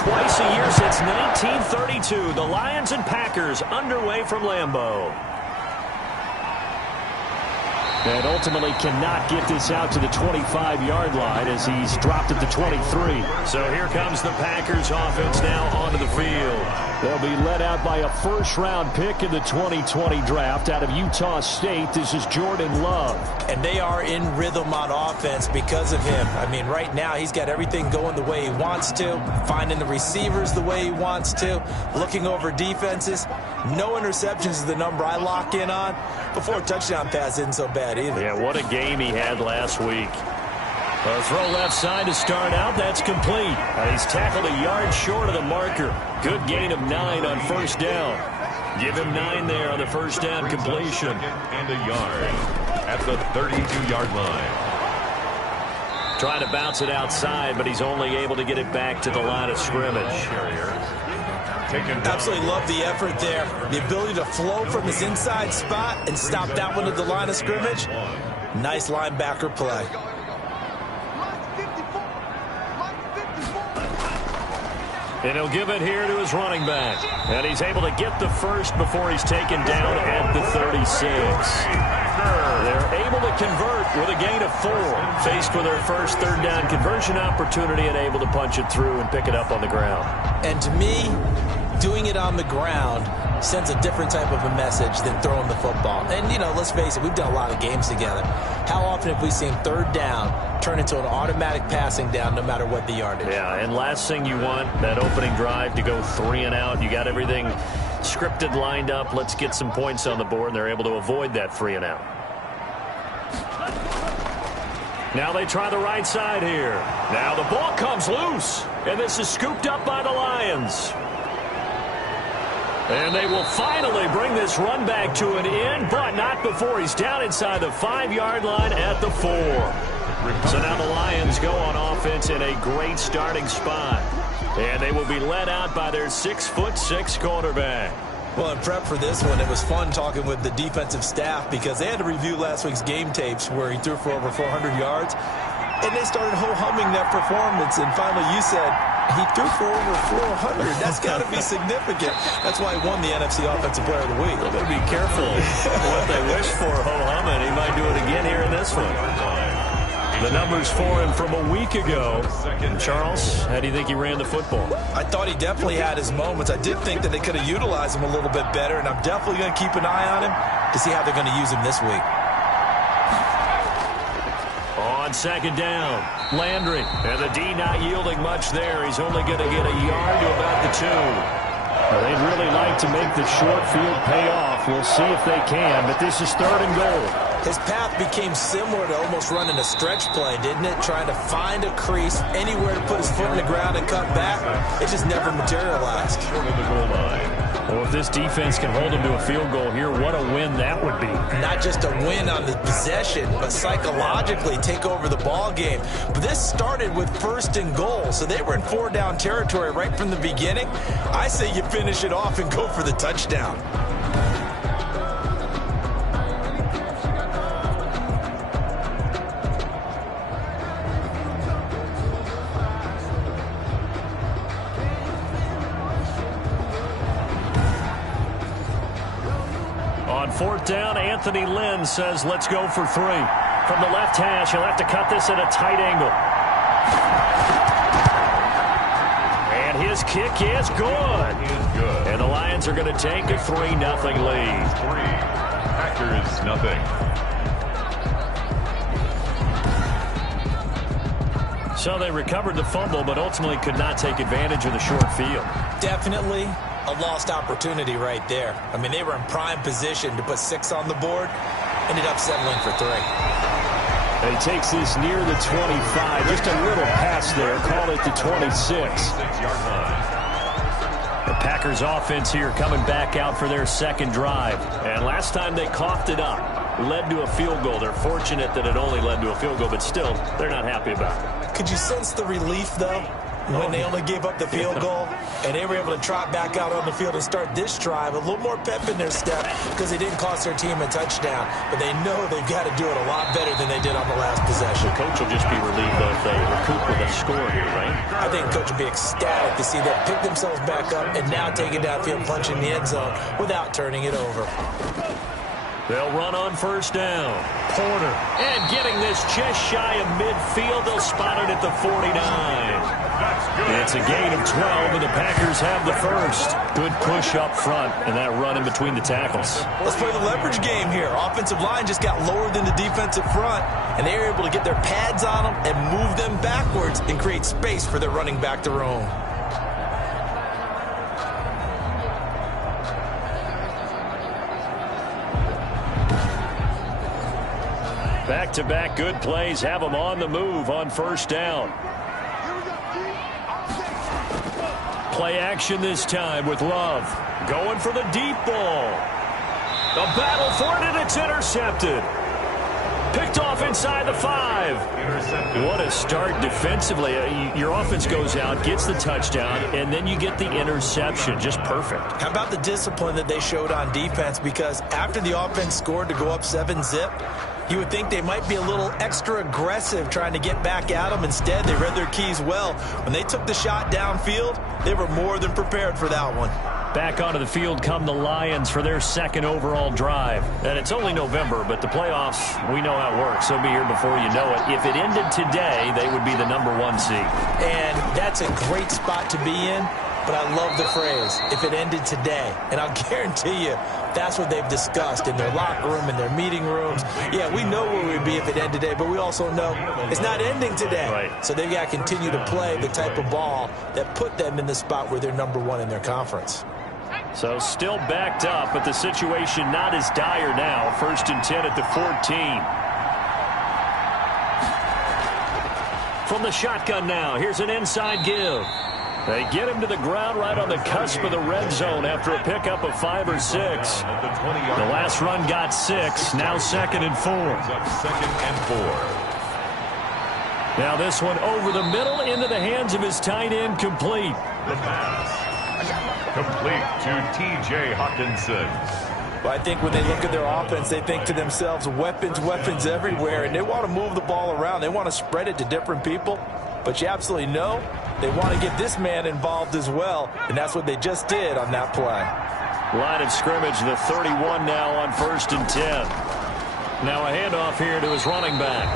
twice a year since 1932. The Lions and Packers underway from Lambeau. And ultimately cannot get this out to the 25-yard line as he's dropped at the 23. So here comes the Packers offense now onto the field. They'll be led out by a first-round pick in the 2020 draft out of Utah State. This is Jordan Love. And they are in rhythm on offense because of him. I mean, right now he's got everything going the way he wants to, finding the receivers the way he wants to, looking over defenses. No interceptions is the number I lock in on. Before a touchdown pass isn't so bad either. Yeah, what a game he had last week. A throw left side to start out. That's complete. He's tackled a yard short of the marker. Good gain of 9 on first down. Give him 9 there on the first down completion. And a yard at the 32-yard line. Trying to bounce it outside, but he's only able to get it back to the line of scrimmage. Absolutely love the effort there. The ability to flow from his inside spot and stop that one at the line of scrimmage. Nice linebacker play. And he'll give it here to his running back. And he's able to get the first before he's taken down at the 36. They're able to convert with a gain of 4. Faced with their first third down conversion opportunity and able to punch it through and pick it up on the ground. And to me, doing it on the ground sends a different type of a message than throwing the football. And, you know, let's face it, we've done a lot of games together. How often have we seen third down turn into an automatic passing down no matter what the yardage? Yeah, and last thing you want, that opening drive to go 3 and out. You got everything scripted, lined up. Let's get some points on the board, and they're able to avoid that 3 and out. Now they try the right side here. Now the ball comes loose, and this is scooped up by the Lions. And they will finally bring this run back to an end, but not before he's down inside the 5-yard line at the 4. So now the Lions go on offense in a great starting spot. And they will be led out by their 6'6" quarterback. Well, in prep for this one, it was fun talking with the defensive staff because they had to review last week's game tapes where he threw for over 400 yards. And they started ho-humming that performance. And finally you said, he threw for over 400. That's got to be significant. That's why he won the NFC Offensive Player of the Week. They'll be careful what they wish for, ho-humming. He might do it again here in this one. The numbers for him from a week ago. Charles, how do you think he ran the football? I thought he definitely had his moments. I did think that they could have utilized him a little bit better, and I'm definitely going to keep an eye on him to see how they're going to use him this week. On second down, Landry. And the D not yielding much there. He's only going to get a yard to about the 2. Well, they'd really like to make the short field pay off. We'll see if they can, but this is 3rd and goal. His path became similar to almost running a stretch play, didn't it? Trying to find a crease, anywhere to put his foot in the ground and cut back. It just never materialized. Well, if this defense can hold him to a field goal here, what a win that would be. Not just a win on the possession, but psychologically take over the ball game. But this started with 1st and goal, so they were in 4-down territory right from the beginning. I say you finish it off and go for the touchdown. On 4th down, Anthony Lynn says, let's go for 3. From the left hash, he'll have to cut this at a tight angle. And his kick is good. And the Lions are going to take a 3-0 lead. Packers, nothing. So they recovered the fumble, but ultimately could not take advantage of the short field. Definitely a lost opportunity right there. I mean, they were in prime position to put 6 on the board. Ended up settling for 3. And he takes this near the 25. Just a little pass there. Call it the 26. The Packers offense here coming back out for their 2nd drive. And last time they coughed it up, led to a field goal. They're fortunate that it only led to a field goal, but still, they're not happy about it. Could you sense the relief, though? when they only gave up the field goal, and they were able to trot back out on the field and start this drive. A little more pep in their step because they didn't cost their team a touchdown, but they know they've got to do it a lot better than they did on the last possession. The coach will just be relieved, though, if they recoup with a score here, right? I think the coach will be ecstatic to see them pick themselves back up and now take it downfield, punching the end zone without turning it over. They'll run on first down. Porter. And getting this just shy of midfield. They'll spot it at the 49. It's a gain of 12, and the Packers have the first. Good push up front, and that run in between the tackles. Let's play the leverage game here. Offensive line just got lower than the defensive front, and they were able to get their pads on them and move them backwards and create space for their running back to roam. Back-to-back good plays have them on the move on first down. Play action this time with Love. Going for the deep ball. The battle for it, and it's intercepted. Picked off inside the 5. What a start defensively. Your offense goes out, gets the touchdown, and then you get the interception. Just perfect. How about the discipline that they showed on defense? Because after the offense scored to go up 7-zip, you would think they might be a little extra aggressive trying to get back at them. Instead, they read their keys well. When they took the shot downfield, they were more than prepared for that one. Back onto the field come the Lions for their second overall drive. And it's only November, but the playoffs, we know how it works. They'll be here before you know it. If it ended today, they would be the #1 seed. And that's a great spot to be in. But I love the phrase, if it ended today. And I'll guarantee you, that's what they've discussed in their locker room, in their meeting rooms. Yeah, we know where we'd be if it ended today, but we also know it's not ending today. Right. So they've got to continue to play the type of ball that put them in the spot where they're #1 in their conference. So still backed up, but the situation not as dire now. 1st and 10 at the 14. From the shotgun now, here's an inside give. They get him to the ground right on the cusp of the red zone after a pickup of 5 or 6. The last run got 6. Now 2nd and 4. Now this one over the middle into the hands of his tight end, complete. The pass. Complete to T.J. Hawkinson. But I think when they look at their offense, they think to themselves, weapons everywhere, and they want to move the ball around. They want to spread it to different people. But you absolutely know they want to get this man involved as well, and that's what they just did on that play. Line of scrimmage, the 31 now on 1st and 10. Now a handoff here to his running back.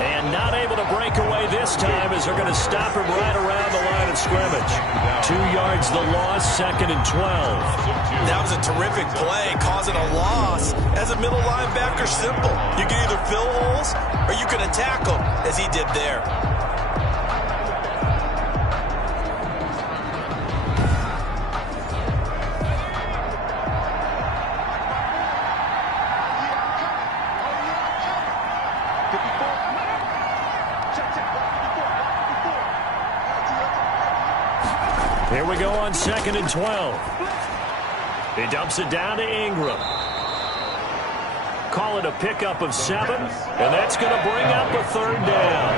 And not able to break away this time as they're going to stop him right around the line of scrimmage. 2 yards the loss, 2nd and 12. That was a terrific play, causing a loss. As a middle linebacker, simple. You can either fill holes or you can attack them, as he did there. Here we go on 2nd and 12. He dumps it down to Ingram. Call it a pickup of 7, and that's going to bring up a 3rd down.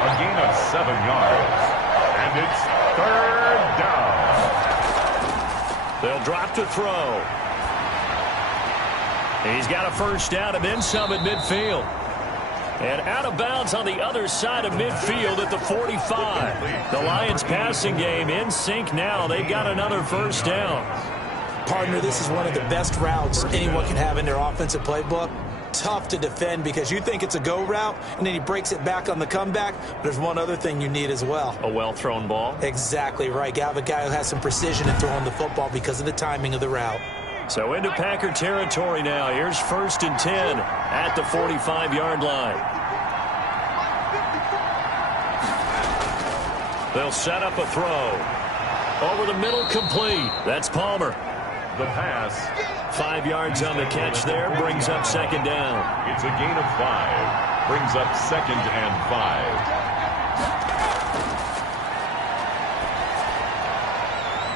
A gain of 7 yards, and it's 3rd down. They'll drop to throw. He's got a 1st down and then some at midfield. And out of bounds on the other side of midfield at the 45. The Lions passing game in sync now. They've got another 1st down. Partner, this is one of the best routes anyone can have in their offensive playbook. Tough to defend because you think it's a go route, and then he breaks it back on the comeback. But there's one other thing you need as well. A well-thrown ball. Exactly right. You have a guy who has some precision in throwing the football because of the timing of the route. So into Packer territory now. Here's 1st and 10 at the 45-yard line. They'll set up a throw. Over the middle, complete. That's Palmer. The pass. 5 yards on the catch there. Brings up 2nd down. It's a gain of 5. Brings up 2nd and 5.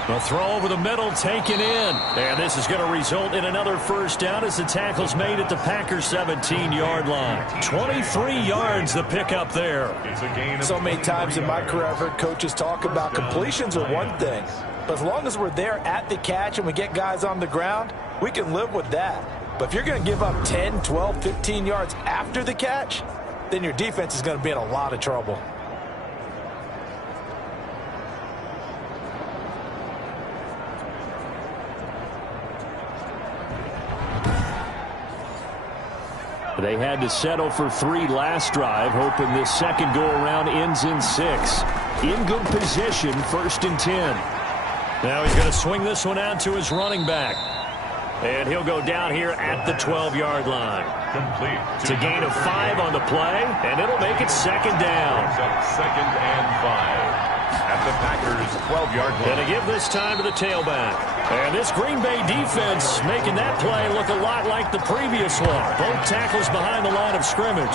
A throw over the middle taken in. And this is going to result in another first down as the tackle's made at the Packers 17-yard line. 23 yards the pickup there. So many times in my career I've heard coaches talk about completions are one thing. But as long as we're there at the catch and we get guys on the ground, we can live with that. But if you're going to give up 10, 12, 15 yards after the catch, then your defense is going to be in a lot of trouble. They had to settle for 3 last drive, hoping this second go-around ends in 6. In good position, 1st and 10. Now he's going to swing this one out to his running back. And he'll go down here at the 12-yard line. Complete. It's a gain of 5 on the play, and it'll make it second down. 2nd and 5. At the Packers' 12-yard line. And to give this time to the tailback. And this Green Bay defense making that play look a lot like the previous one. Both tackles behind the line of scrimmage.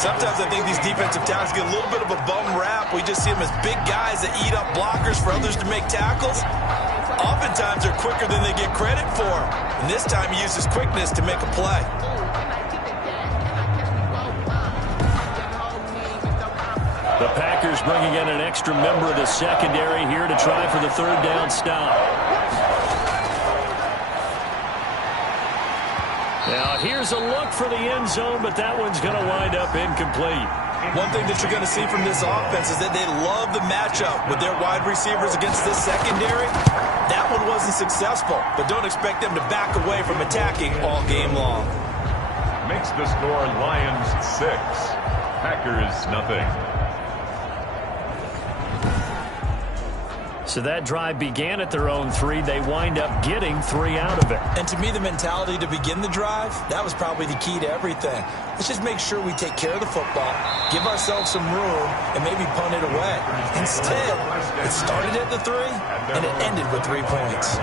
Sometimes I think these defensive tackles get a little bit of a bum rap. We just see them as big guys that eat up blockers for others to make tackles. Oftentimes they're quicker than they get credit for. And this time he uses quickness to make a play. The Packers bringing in an extra member of the secondary here to try for the 3rd down stop. Now here's a look for the end zone, but that one's going to wind up incomplete. One thing that you're going to see from this offense is that they love the matchup with their wide receivers against this secondary. That one wasn't successful, but don't expect them to back away from attacking all game long. Makes the score Lions 6, Packers nothing. So that drive began at their own 3. They wind up getting 3 out of it. And to me, the mentality to begin the drive, that was probably the key to everything. Let's just make sure we take care of the football, give ourselves some room, and maybe punt it away. Instead, it started at the 3, and it ended with 3 points.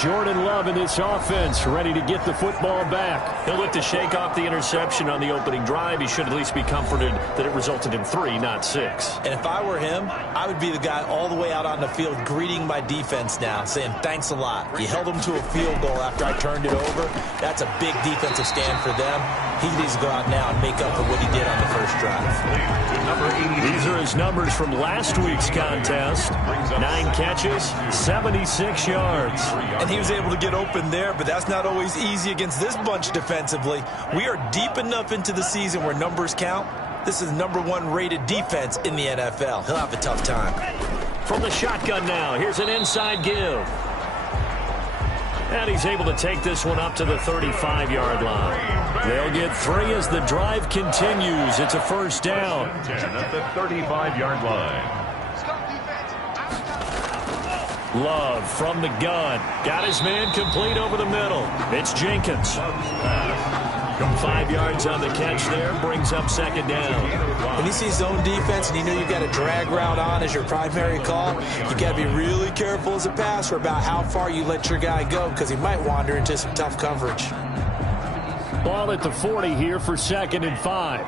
Jordan Love in this offense, ready to get the football back. He'll look to shake off the interception on the opening drive. He should at least be comforted that it resulted in 3, not 6. And if I were him, I would be the guy all the way out on the field greeting my defense now, saying thanks a lot. You held them to a field goal after I turned it over. That's a big defensive stand for them. He needs to go out now and make up for what he did on the first drive. These are his numbers from last week's contest. 9 catches, 76 yards. And he was able to get open there, but that's not always easy against this bunch defensively. We are deep enough into the season where numbers count. This is #1 rated defense in the NFL. He'll have a tough time. From the shotgun now, here's an inside give. And he's able to take this one up to the 35-yard line. They'll get 3 as the drive continues. It's a first down. 10 at the 35-yard line. Love from the gun. Got his man complete over the middle. It's Jenkins. 5 yards on the catch there. Brings up second down. When you see zone defense and you know you've got a drag route on as your primary call, you got to be really careful as a passer about how far you let your guy go because he might wander into some tough coverage. Ball at the 40 here for 2nd and 5.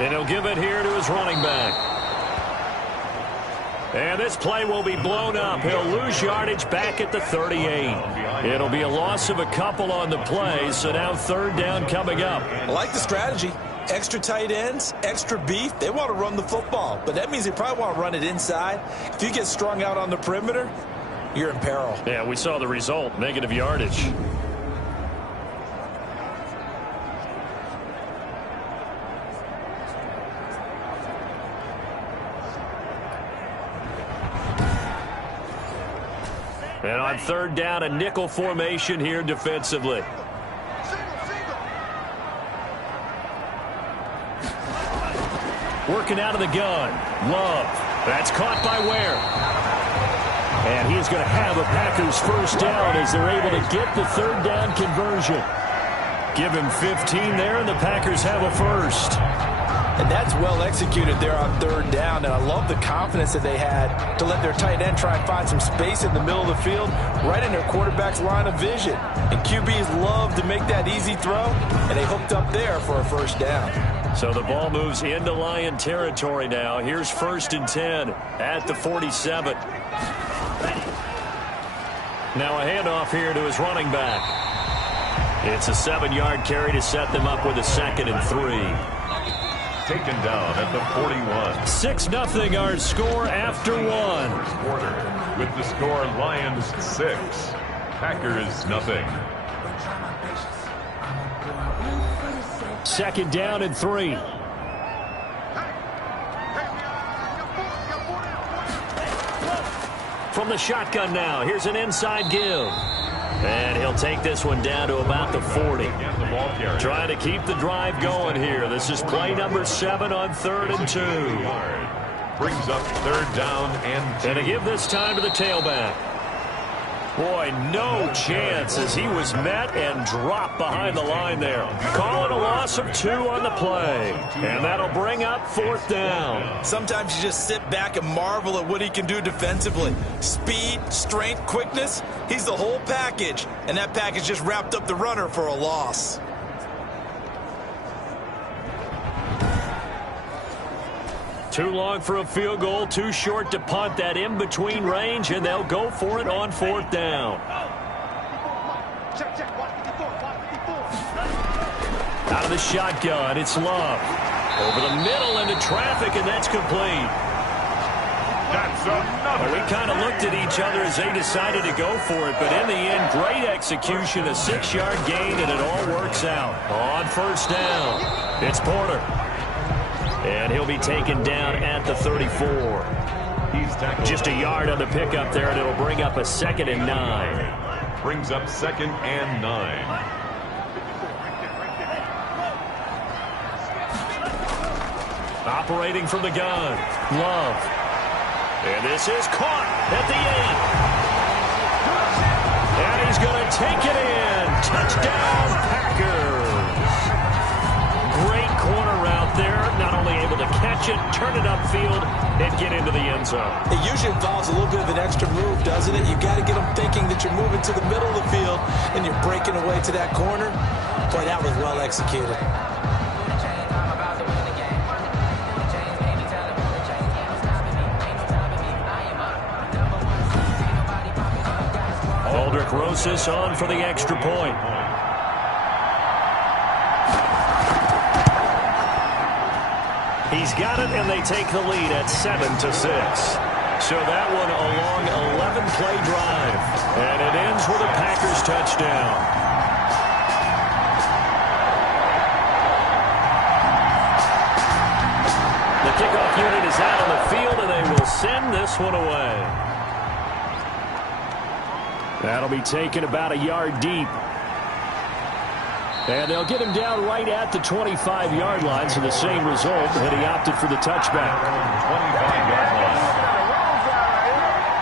And he'll give it here to his running back. And this play will be blown up. He'll lose yardage back at the 38. It'll be a loss of a couple on the play, so now 3rd down coming up. I like the strategy. Extra tight ends, extra beef. They want to run the football, but that means they probably want to run it inside. If you get strung out on the perimeter, you're in peril. Yeah, we saw the result, negative yardage. And on 3rd down, a nickel formation here defensively. Working out of the gun. Love. That's caught by Ware. And he's going to have a Packers first down as they're able to get the 3rd down conversion. Give him 15 there, and the Packers have a first. And that's well executed there on 3rd down. And I love the confidence that they had to let their tight end try and find some space in the middle of the field, right in their quarterback's line of vision. And QBs love to make that easy throw, and they hooked up there for a first down. So the ball moves into Lion territory now. Here's 1st and 10 at the 47. Now a handoff here to his running back. It's a 7-yard carry to set them up with a 2nd and 3. Taken down at the 41. 6-0 our score after one. Quarter with the score Lions 6, Packers nothing. 2nd down and 3. From the shotgun now, here's an inside give. And he'll take this one down to about the 40. Trying to keep the drive going here. This is play number 7 on 3rd and 2. Brings up 3rd down and 2. And to give this time to the tailback. Boy, no chance as he was met and dropped behind the line there. Calling a loss of 2 on the play. And that'll bring up 4th down. Sometimes you just sit back and marvel at what he can do defensively. Speed, strength, quickness. He's the whole package. And that package just wrapped up the runner for a loss. Too long for a field goal, too short to punt. That in-between range, and they'll go for it on 4th down. Out of the shotgun, it's Love. Over the middle into traffic, and that's complete. That's another. Well, we kind of looked at each other as they decided to go for it, but in the end, great execution, a 6-yard gain, and it all works out. On 1st down, it's Porter. And he'll be taken down at the 34. Just a yard on the pickup there, and it'll bring up a 2nd and 9. Brings up 2nd and 9. Operating from the gun, Love. And this is caught at the 8. And he's going to take it in. Touchdown, Packers. Great corner route there. Not only able to catch it, turn it upfield, and get into the end zone. It usually involves a little bit of an extra move, doesn't it? You've got to get them thinking that you're moving to the middle of the field and you're breaking away to that corner. Boy, that was well executed. Aldrich Rosas on for the extra point. He's got it, and they take the lead at 7-6. So that one a long 11-play drive. And it ends with a Packers touchdown. The kickoff unit is out on the field, and they will send this one away. That'll be taken about a yard deep. And they'll get him down right at the 25-yard line, so the same result, and he opted for the touchback. 25-yard line.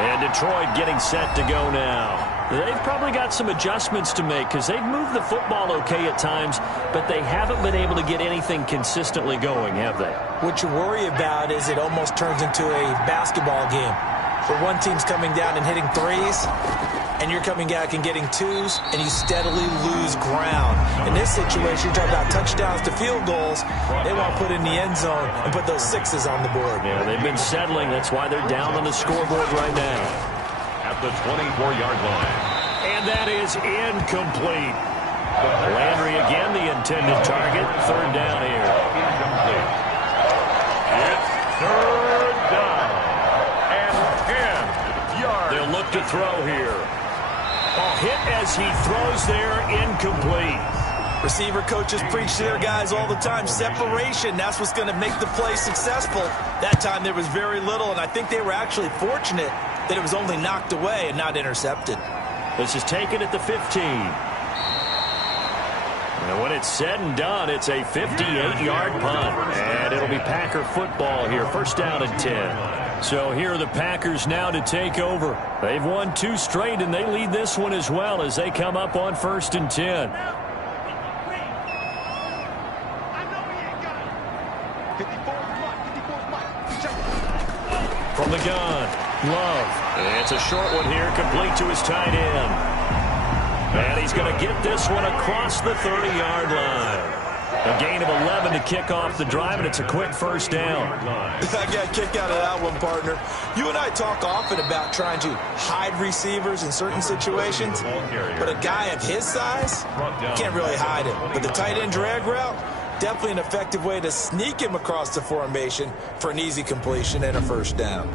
And Detroit getting set to go now. They've probably got some adjustments to make because they've moved the football okay at times, but they haven't been able to get anything consistently going, have they? What you worry about is it almost turns into a basketball game where one team's coming down and hitting threes, and you're coming back and getting twos, and you steadily lose ground. In this situation, you're talking about touchdowns to field goals. They want to put in the end zone and put those 6s on the board. Yeah, they've been settling. That's why they're down on the scoreboard right now. At the 24-yard line. And that is incomplete. Landry again, the intended target. 3rd down here. Incomplete. It's 3rd down. And 10 yards. They'll look to throw here. A hit as he throws there, incomplete. Receiver coaches preach to their guys all the time. Separation, that's what's going to make the play successful. That time there was very little, and I think they were actually fortunate that it was only knocked away and not intercepted. This is taken at the 15. And when it's said and done, it's a 58-yard punt. And it'll be Packer football here. 1st down and 10. So here are the Packers now to take over. They've won 2 straight, and they lead this one as well as they come up on 1st and 10. From the gun, Love. It's a short one here, complete to his tight end. And he's going to get this one across the 30-yard line. A gain of 11 to kick off the drive, and it's a quick first down. I got a kick out of that one, partner. You and I talk often about trying to hide receivers in certain situations, but a guy of his size can't really hide him. But the tight end drag route, definitely an effective way to sneak him across the formation for an easy completion and a first down.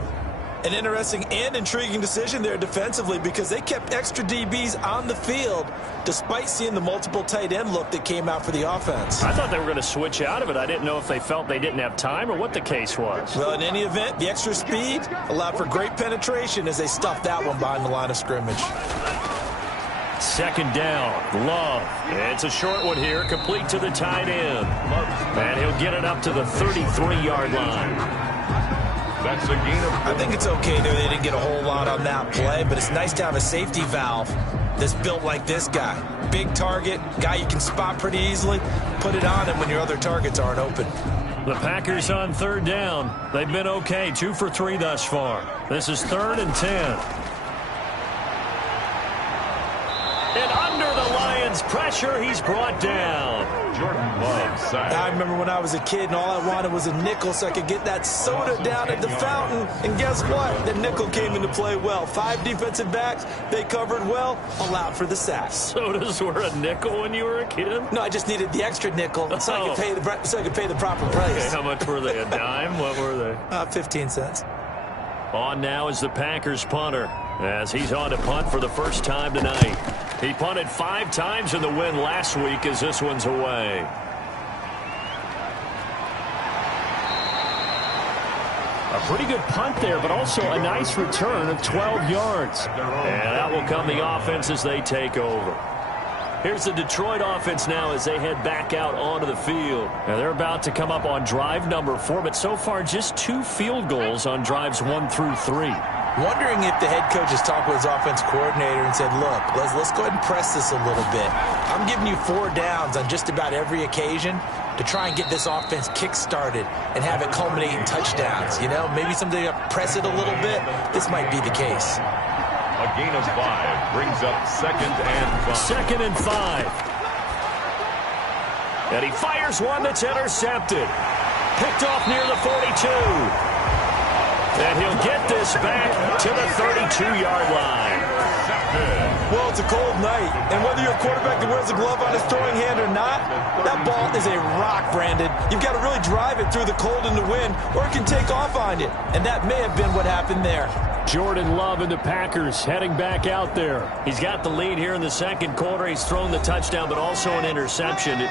An interesting and intriguing decision there defensively because they kept extra DBs on the field despite seeing the multiple tight end look that came out for the offense. I thought they were going to switch out of it. I didn't know if they felt they didn't have time or what the case was. Well, in any event, the extra speed allowed for great penetration as they stuffed that one behind the line of scrimmage. Second down, Love. It's a short one here, complete to the tight end. And he'll get it up to the 33-yard line. That's a gain of... I think it's okay there. They didn't get a whole lot on that play, but it's nice to have a safety valve that's built like this guy. Big target, guy you can spot pretty easily. Put it on him when your other targets aren't open. The Packers on third down. They've been okay, 2 for 3 thus far. This is 3rd and 10. And under the Lions' pressure, he's brought down. Jordan Love sack. I remember when I was a kid and all I wanted was a nickel so I could get that soda down at the fountain. And guess what? The nickel came into play well. 5 defensive backs, they covered well, allowed for the sack. Sodas were a nickel when you were a kid? No, I just needed the extra nickel so I could pay the proper price. Okay, how much were they? A dime? What were they? 15 cents. On now is the Packers punter as he's on to punt for the first time tonight. He punted 5 times in the win last week as this one's away. A pretty good punt there, but also a nice return of 12 yards. And that will come the offense as they take over. Here's the Detroit offense now as they head back out onto the field. Now they're about to come up on drive number 4, but so far just 2 field goals on drives 1 through 3. Wondering if the head coach has talked with his offense coordinator and said, look, let's go ahead and press this a little bit. I'm giving you 4 downs on just about every occasion to try and get this offense kick-started and have it culminate in touchdowns. You know, maybe someday you press it a little bit. This might be the case. A gain of 5 brings up 2nd and 5. 2nd and 5. And he fires one that's intercepted. Picked off near the 42. And he'll get this back to the 32-yard line. Well, it's a cold night, and whether you're a quarterback that wears a glove on his throwing hand or not, that ball is a rock, Brandon. You've got to really drive it through the cold and the wind, or it can take off on you. And that may have been what happened there. Jordan Love and the Packers heading back out there. He's got the lead here in the second quarter. He's thrown the touchdown, but also an interception.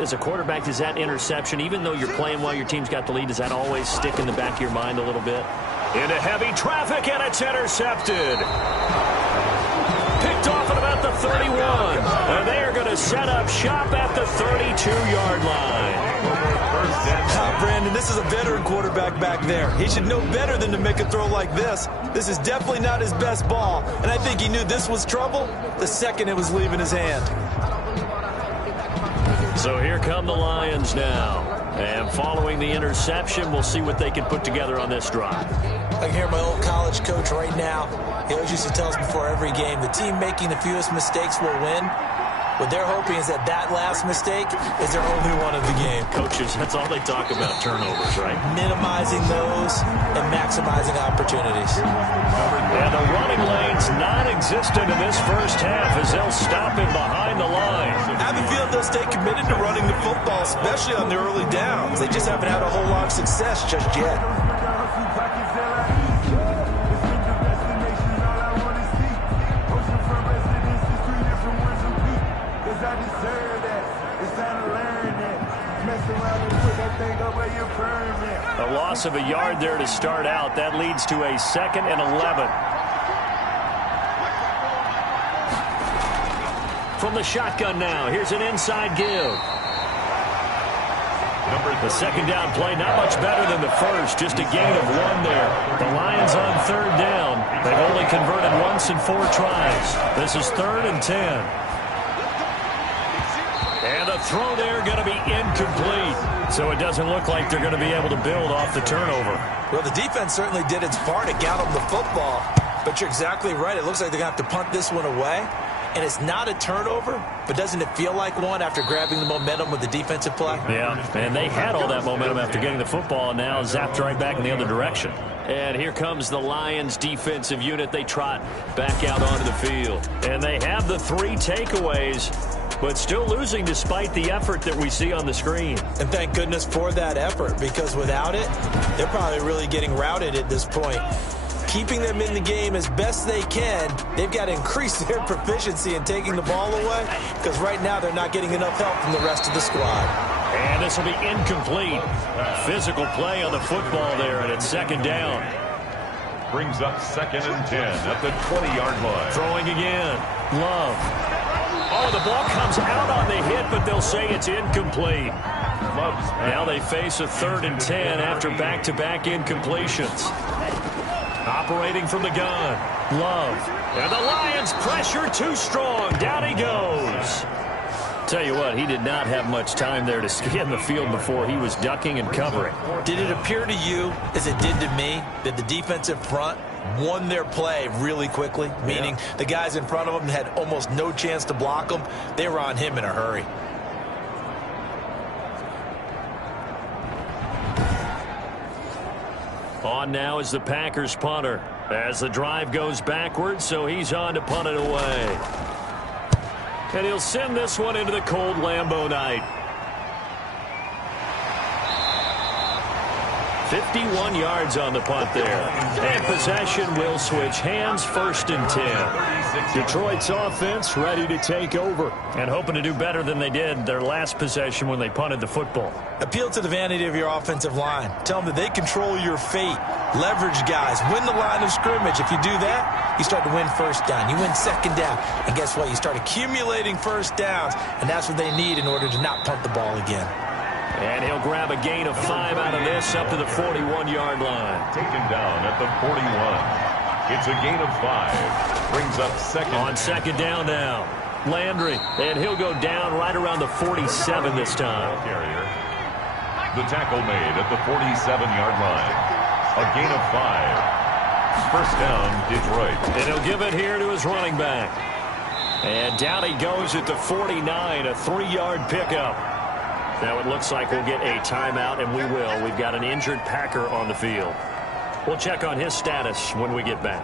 As a quarterback, does that interception, even though you're playing while your team's got the lead, does that always stick in the back of your mind a little bit? Into heavy traffic, and it's intercepted. Picked off at about the 31. And they are going to set up shop at the 32-yard line. Brandon, this is a veteran quarterback back there. He should know better than to make a throw like this. This is definitely not his best ball, and I think he knew this was trouble the second it was leaving his hand. So here come the Lions now. And following the interception, we'll see what they can put together on this drive. I can hear my old college coach right now. He always used to tell us before every game, the team making the fewest mistakes will win. What they're hoping is that last mistake is their only one of the game. Coaches, that's all they talk about, turnovers, right? Minimizing those and maximizing opportunities. And the running lane's non-existent in this first half as they'll stop him behind the line. I have a feeling they'll stay committed to running the football, especially on the early downs. They just haven't had a whole lot of success just yet. A loss of a yard there to start out. That leads to a 2nd and 11. From the shotgun now, here's an inside give. The second down play, not much better than the first, just a gain of 1 there. The Lions on third down. They've only converted once in 4 tries. This is 3rd and 10. And a throw there going to be incomplete. So it doesn't look like they're going to be able to build off the turnover. Well, the defense certainly did its part to get them the football. But you're exactly right. It looks like they're going to have to punt this one away. and it's not a turnover, but doesn't it feel like one after grabbing the momentum with the defensive play? Yeah, and they had all that momentum after getting the football, and now zapped right back in the other direction. And here comes the Lions defensive unit. They trot back out onto the field. And they have the 3 takeaways, but still losing despite the effort that we see on the screen. And thank goodness for that effort, because without it, they're probably really getting routed at this point. Keeping them in the game as best they can, they've got to increase their proficiency in taking the ball away, because right now they're not getting enough help from the rest of the squad. And this will be incomplete. Physical play on the football there, and it's second down. Brings up 2nd and 10 at the 20-yard line. Throwing again. Love. Oh, the ball comes out on the hit, but they'll say it's incomplete. Now they face a 3rd and 10 after back-to-back incompletions. Operating from the gun. Love. And the Lions pressure too strong. Down he goes. Tell you what, he did not have much time there to scan the field before he was ducking and covering. Did it appear to you, as it did to me, that the defensive front won their play really quickly? Meaning the guys in front of them had almost no chance to block them. They were on him in a hurry. On now is the Packers punter as the drive goes backwards, so he's on to punt it away. And he'll send this one into the cold Lambeau night. 51 yards on the punt there. And possession will switch hands, 1st and 10. Detroit's offense ready to take over and hoping to do better than they did their last possession when they punted the football. Appeal to the vanity of your offensive line. Tell them that they control your fate. Leverage guys. Win the line of scrimmage. If you do that, you start to win 1st down. You win 2nd down. And guess what? You start accumulating 1st downs. And that's what they need in order to not punt the ball again. And he'll grab a gain of 5 out of this up to the 41-yard line. Taken down at the 41. It's a gain of 5. Brings up 2nd. On 2nd down now. Landry. And he'll go down right around the 47 this time. Carrier. The tackle made at the 47-yard line. A gain of 5. 1st down, Detroit. And he'll give it here to his running back. And down he goes at the 49, a 3-yard pickup. Now it looks like we'll get a timeout, and we will. We've got an injured Packer on the field. We'll check on his status when we get back.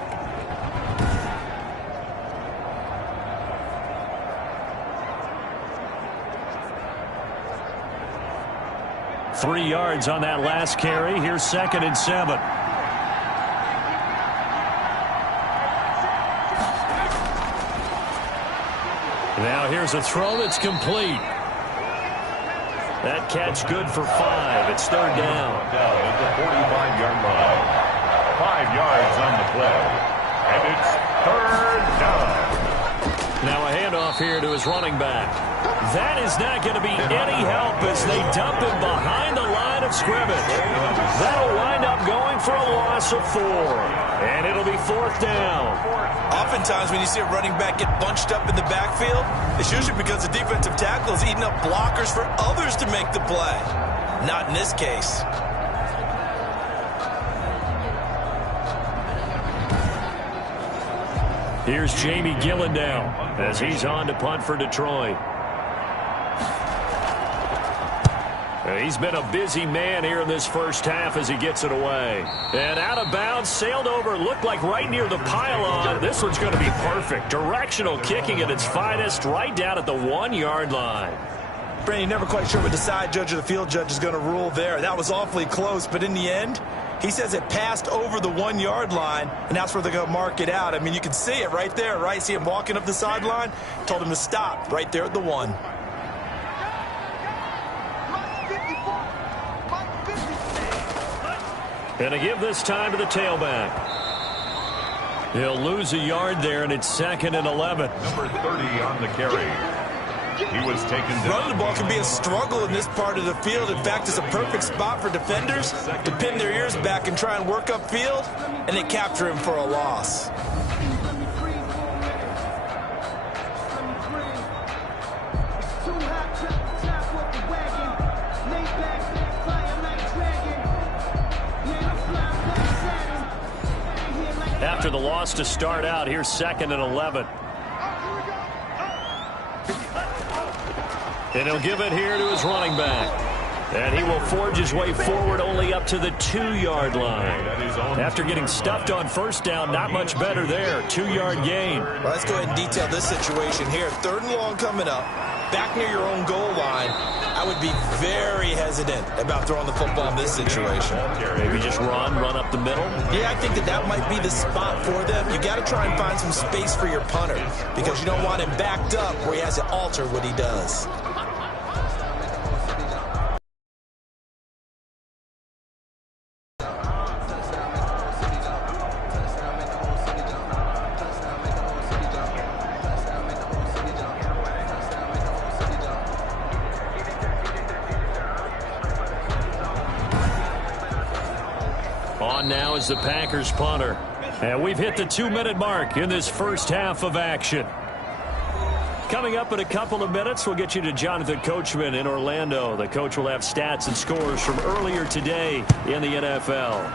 Three yards on that last carry. Here's 2nd and 7. Now here's a throw that's complete. That catch good for 5. It's 3rd down. Down at the 45-yard line. 5 yards on the play. And it's 3rd down. Now a handoff here to his running back. That is not going to be any help as they dump him behind the line of scrimmage. That'll wind up going for a loss of 4. And it'll be 4th down. Oftentimes when you see a running back get bunched up in the backfield, it's usually because the defensive tackle is eating up blockers for others to make the play. Not in this case. Here's Jamie Gillen now as he's on to punt for Detroit. He's been a busy man here in this first half as he gets it away. And out of bounds, sailed over, looked like right near the pylon. This one's going to be perfect. Directional kicking at its finest, right down at the 1-yard line. Brandon, you're never quite sure what the side judge or the field judge is going to rule there. That was awfully close, but in the end, he says it passed over the 1-yard line, and that's where they're going to mark it out. I mean, you can see it right there, right? See him walking up the sideline? Told him to stop right there at the 1. And to give this time to the tailback. He'll lose a yard there, and it's 2nd and 11. Number 30 on the carry. He was taken down. Running the ball can be a struggle in this part of the field. In fact, it's a perfect spot for defenders to pin their ears back and try and work upfield, and they capture him for a loss. After the loss to start out, here's 2nd and 11. And he'll give it here to his running back. And he will forge his way forward only up to the 2-yard line. After getting stuffed on first down, not much better there. 2-yard gain. Well, let's go ahead and detail this situation here. 3rd and long coming up. Back near your own goal line. I would be very hesitant about throwing the football in this situation. Maybe just run up the middle. Yeah, I think that might be the spot for them. You got to try and find some space for your punter because you don't want him backed up where he has to alter what he does. On now is the Packers punter. And we've hit the 2-minute mark in this first half of action. Coming up in a couple of minutes, we'll get you to Jonathan Coachman in Orlando. The coach will have stats and scores from earlier today in the NFL.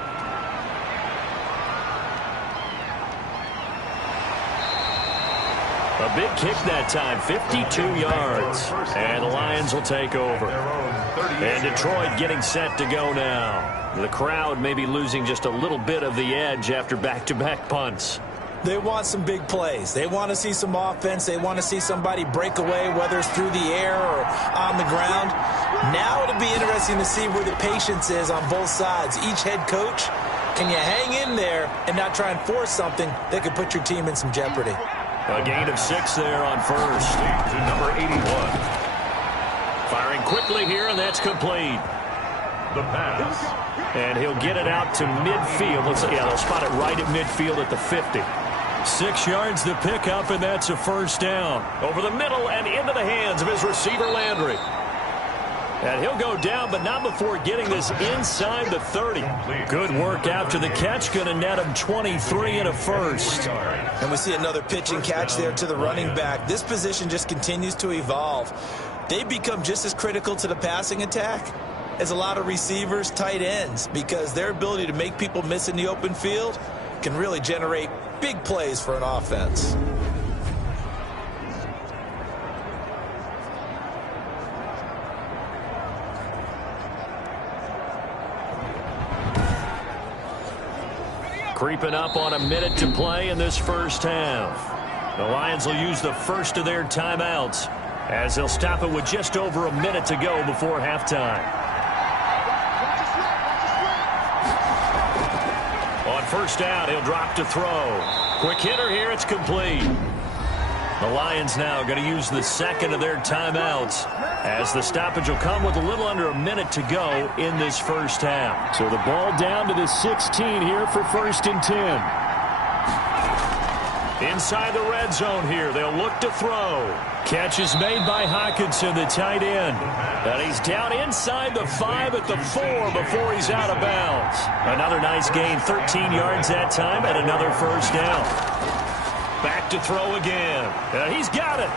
A big kick that time, 52 yards. And the Lions will take over. And Detroit getting set to go now. The crowd may be losing just a little bit of the edge after back-to-back punts. They want some big plays. They want to see some offense. They want to see somebody break away, whether it's through the air or on the ground. Now it'll be interesting to see where the patience is on both sides. Each head coach, can you hang in there and not try and force something that could put your team in some jeopardy? A gain of 6 there on first. To number 81. Firing quickly here, and that's complete. The pass. And he'll get it out to midfield. They'll spot it right at midfield at the 50. 6 yards the pickup, and that's a first down. Over the middle and into the hands of his receiver, Landry. And he'll go down, but not before getting this inside the 30. Good work after the catch. Going to net him 23 and a first. And we see another pitch and catch there to the running back. This position just continues to evolve. They become just as critical to the passing attack as a lot of receivers, tight ends, because their ability to make people miss in the open field can really generate big plays for an offense. Creeping up on a minute to play in this first half. The Lions will use the first of their timeouts as they'll stop it with just over a minute to go before halftime. On first down, he'll drop to throw. Quick hitter here, it's complete. The Lions now going to use the second of their timeouts as the stoppage will come with a little under a minute to go in this first half. So the ball down to the 16 here for 1st and 10. Inside the red zone here, they'll look to throw. Catch is made by Hawkinson, the tight end. And he's down inside the 5 at the 4 before he's out of bounds. Another nice gain, 13 yards that time, and another first down. Back to throw again. And he's got it.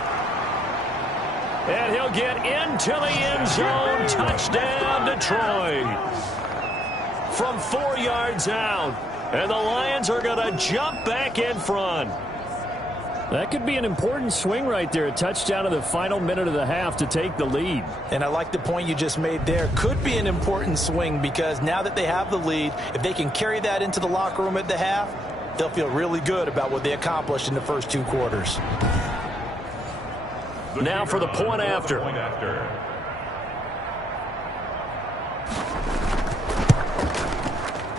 And he'll get into the end zone. Touchdown, Detroit. From 4 yards out. And the Lions are going to jump back in front. That could be an important swing right there. A touchdown in the final minute of the half to take the lead. And I like the point you just made there. Could be an important swing because now that they have the lead, if they can carry that into the locker room at the half, they'll feel really good about what they accomplished in the first 2 quarters. Now for the point after.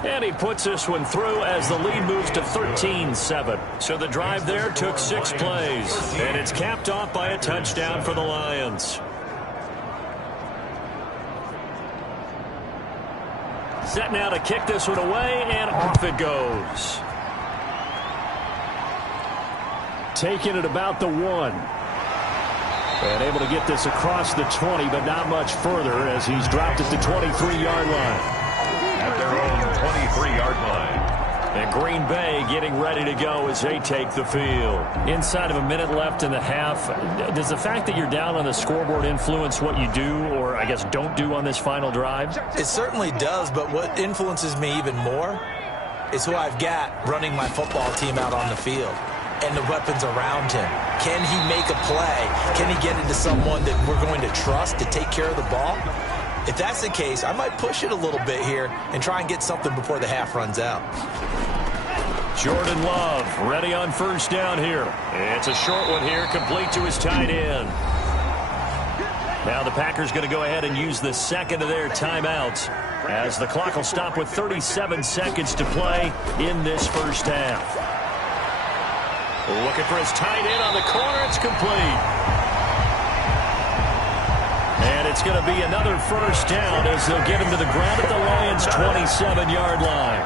And he puts this one through as the lead moves to 13-7. So the drive there took 6 plays. And it's capped off by a touchdown for the Lions. Set now to kick this one away, and off it goes. Taking it about the 1. And able to get this across the 20, but not much further as he's dropped at the 23-yard line. At their own 23-yard line. And Green Bay getting ready to go as they take the field. Inside of a minute left in the half, does the fact that you're down on the scoreboard influence what you do, or I guess don't do on this final drive? It certainly does, but what influences me even more is who I've got running my football team out on the field. and the weapons around him. Can he make a play? Can he get into someone that we're going to trust to take care of the ball? If that's the case, I might push it a little bit here and try and get something before the half runs out. Jordan Love ready on first down here. It's a short one here, complete to his tight end. Now the Packers going to go ahead and use the second of their timeouts as the clock will stop with 37 seconds to play in this first half. Looking for his tight end on the corner. It's complete. And it's going to be another first down as they'll get him to the ground at the Lions' 27-yard line.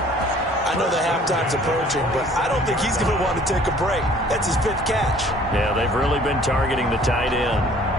I know the halftime's approaching, but I don't think he's going to want to take a break. That's his fifth catch. Yeah, they've really been targeting the tight end.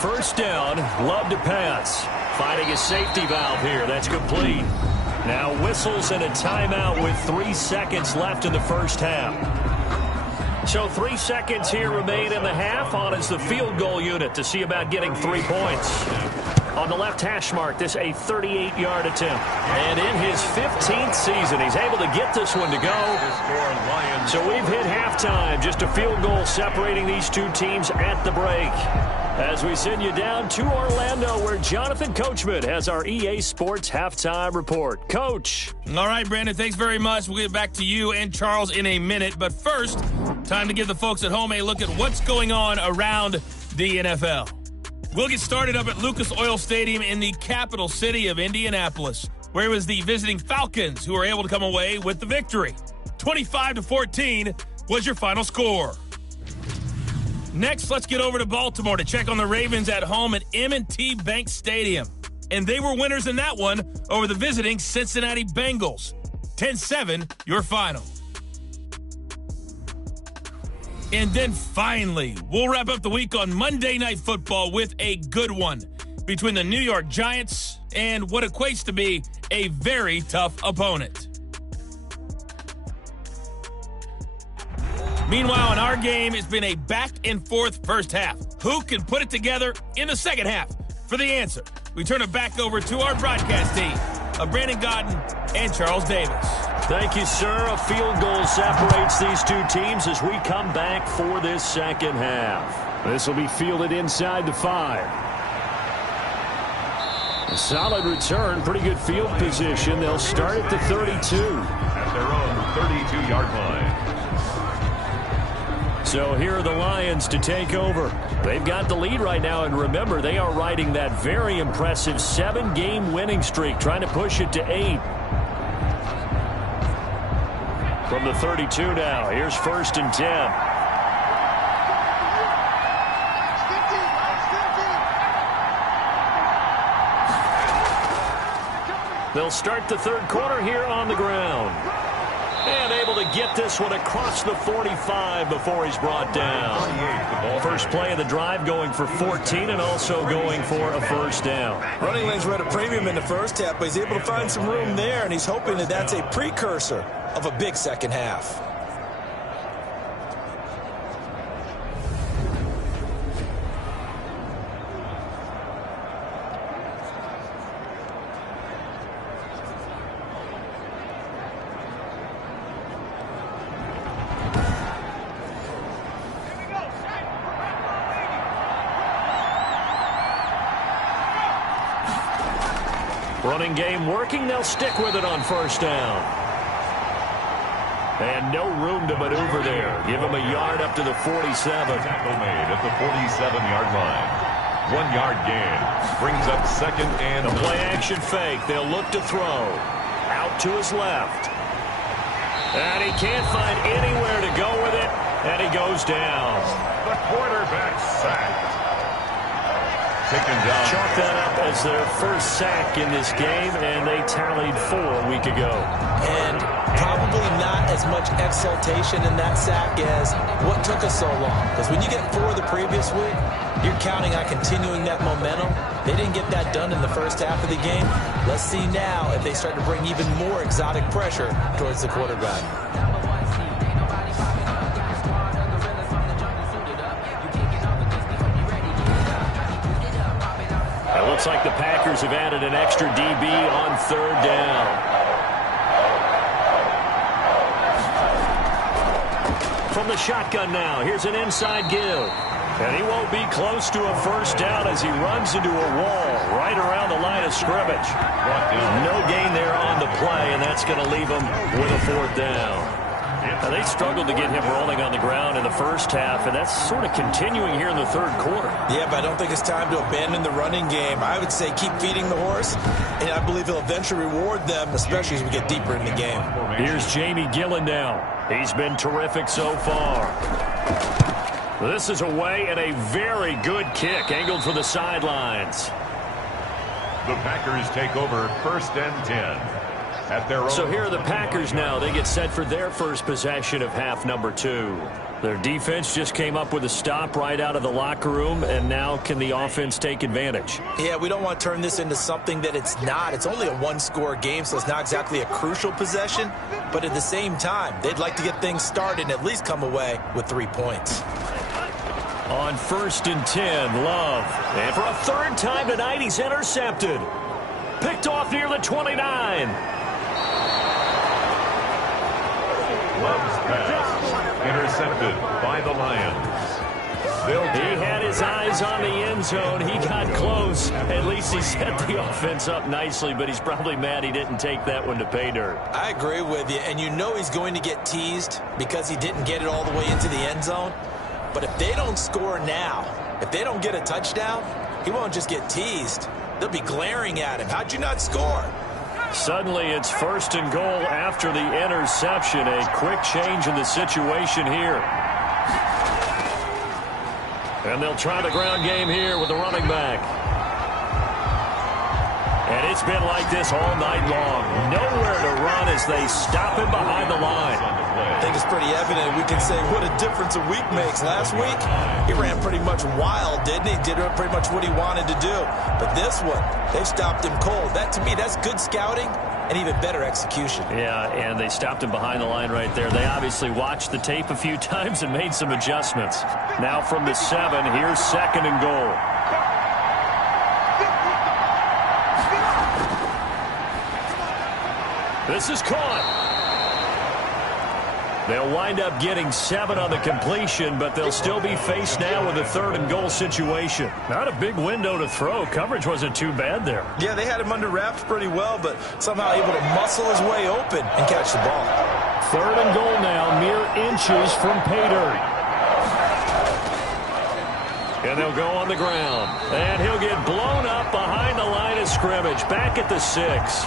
First down, Love to pass. Finding a safety valve here. That's complete. Now whistles and a timeout with 3 seconds left in the first half. So 3 seconds here remain in the half. On is the field goal unit to see about getting 3 points. On the left hash mark, this a 38-yard attempt. And in his 15th season, he's able to get this one to go. So we've hit halftime. Just a field goal separating these two teams at the break. As we send you down to Orlando, where Jonathan Coachman has our EA Sports halftime report. Coach. All right, Brandon, thanks very much. We'll get back to you and Charles in a minute. But first, time to give the folks at home a look at what's going on around the NFL. We'll get started up at Lucas Oil Stadium in the capital city of Indianapolis, where it was the visiting Falcons who were able to come away with the victory. 25-14 was your final score. Next, let's get over to Baltimore to check on the Ravens at home at M&T Bank Stadium. And they were winners in that one over the visiting Cincinnati Bengals. 10-7, your final. And then finally, we'll wrap up the week on Monday Night Football with a good one between the New York Giants and what equates to be a very tough opponent. Meanwhile, in our game, it's been a back-and-forth first half. Who can put it together in the second half? For the answer, we turn it back over to our broadcast team of Brandon Godden and Charles Davis. Thank you, sir. A field goal separates these two teams as we come back for this second half. This will be fielded inside the 5. A solid return, pretty good field position. They'll start at the 32. At their own 32-yard line. So here are the Lions to take over. They've got the lead right now, and remember, they are riding that very impressive 7-game winning streak, trying to push it to 8. From the 32 now, here's 1st and 10. They'll start the third quarter here on the ground. And able to get this one across the 45 before he's brought down. First play of the drive going for 14 and also going for a first down. Running lanes were at a premium in the first half, but he's able to find some room there, and he's hoping that that's a precursor of a big second half. Running game working. They'll stick with it on first down. And no room to maneuver there. Give him a yard up to the 47. Tackle made at the 47-yard line. 1-yard gain. Brings up second and a play-action fake. They'll look to throw. Out to his left. And he can't find anywhere to go with it. And he goes down. The quarterback sacked. taken down. Chalk that up as their first sack in this game, and they tallied 4 a week ago. And probably not as much exultation in that sack as what took us so long. Because when you get 4 the previous week, you're counting on continuing that momentum. They didn't get that done in the first half of the game. Let's see now if they start to bring even more exotic pressure towards the quarterback. It looks like the Packers have added an extra DB on 3rd down. From the shotgun now, here's an inside give. And he won't be close to a first down as he runs into a wall right around the line of scrimmage. No gain there on the play, and that's going to leave him with a 4th down. Now, they struggled to get him rolling on the ground in the first half, and that's sort of continuing here in the 3rd quarter. Yeah, but I don't think it's time to abandon the running game. I would say keep feeding the horse, and I believe he'll eventually reward them, especially as we get deeper in the game. Here's Jamie Gillen now. He's been terrific so far. This is away, and a very good kick angled for the sidelines. The Packers take over 1st and 10. At their own. So here are the Packers now. They get set for their first possession of half number 2. Their defense just came up with a stop right out of the locker room, and now can the offense take advantage? Yeah, we don't want to turn this into something that it's not. It's only a 1-score game, so it's not exactly a crucial possession. But at the same time, they'd like to get things started and at least come away with 3 points. On 1st and 10, Love. And for a 3rd time tonight, he's intercepted. Picked off near the 29. Love's pass intercepted by the Lions. He had his eyes on the end zone. He got close. At least he set the offense up nicely, but he's probably mad he didn't take that one to pay dirt. I agree with you, and you know he's going to get teased because he didn't get it all the way into the end zone. But if they don't score now, if they don't get a touchdown, he won't just get teased. They'll be glaring at him. How'd you not score? Suddenly it's 1st and goal after the interception. A quick change in the situation here. And they'll try the ground game here with the running back. And it's been like this all night long. Nowhere to run as they stop him behind the line. I think it's pretty evident. We can say what a difference a week makes. Last week, he ran pretty much wild, didn't he? Did pretty much what he wanted to do. But this one, they stopped him cold. That, to me, that's good scouting and even better execution. Yeah, and they stopped him behind the line right there. They obviously watched the tape a few times and made some adjustments. Now from the 7, here's 2nd and goal. This is caught. They'll wind up getting 7 on the completion, but they'll still be faced now with a 3rd and goal situation. Not a big window to throw. Coverage wasn't too bad there. Yeah, they had him under wraps pretty well, but somehow able to muscle his way open and catch the ball. 3rd and goal now, mere inches from pay dirt. And they'll go on the ground. And he'll get blown up behind the line of scrimmage. Back at the 6.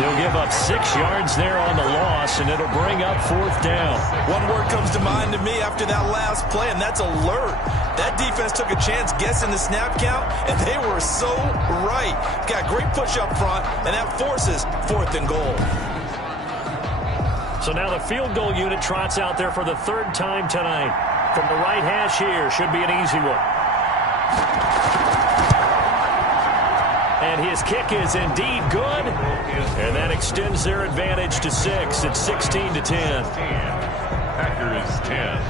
He'll give up 6 yards there on the loss, and it'll bring up 4th down. One word comes to mind to me after that last play, and that's alert. That defense took a chance guessing the snap count, and they were so right. Got great push up front, and that forces 4th and goal. So now the field goal unit trots out there for the 3rd time tonight. From the right hash here, should be an easy one. And his kick is indeed good. And that extends their advantage to 6. It's 16-10. Packers 10.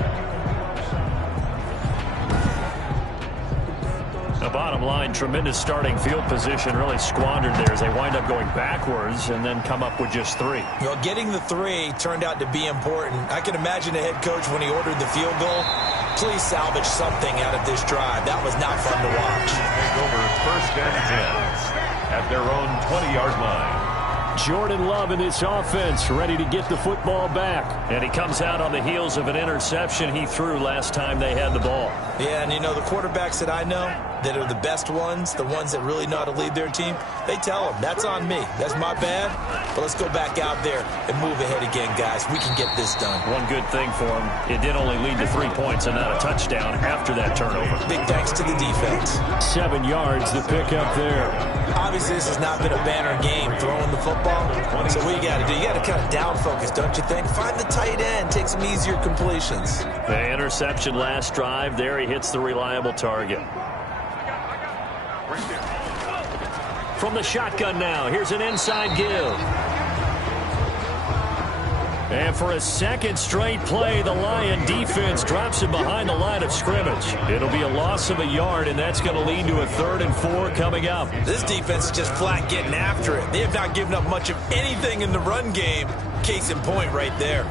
The bottom line, tremendous starting field position, really squandered there as they wind up going backwards and then come up with just 3. Well, getting the 3 turned out to be important. I can imagine the head coach when he ordered the field goal. Please salvage something out of this drive. That was not fun to watch. Take over 1st and 10 at their own 20-yard line. Jordan Love in this offense, ready to get the football back. And he comes out on the heels of an interception he threw last time they had the ball. Yeah, and you know, the quarterbacks that I know that are the best ones, the ones that really know how to lead their team, they tell them, that's on me. That's my bad. But let's go back out there and move ahead again, guys. We can get this done. One good thing for him, it did only lead to 3 points and not a touchdown after that turnover. Big thanks to the defense. 7 yards, the pickup there. Obviously, this has not been a banner game throwing the football. So what you got to do, you got to kind of down focus, don't you think? Find the tight end, take some easier completions. The interception last drive, there he hits the reliable target. From the shotgun now, here's an inside give. And for a second straight play, the Lion defense drops him behind the line of scrimmage. It'll be a loss of a yard, and that's going to lead to a 3rd and 4 coming up. This defense is just flat getting after it. They have not given up much of anything in the run game. Case in point right there.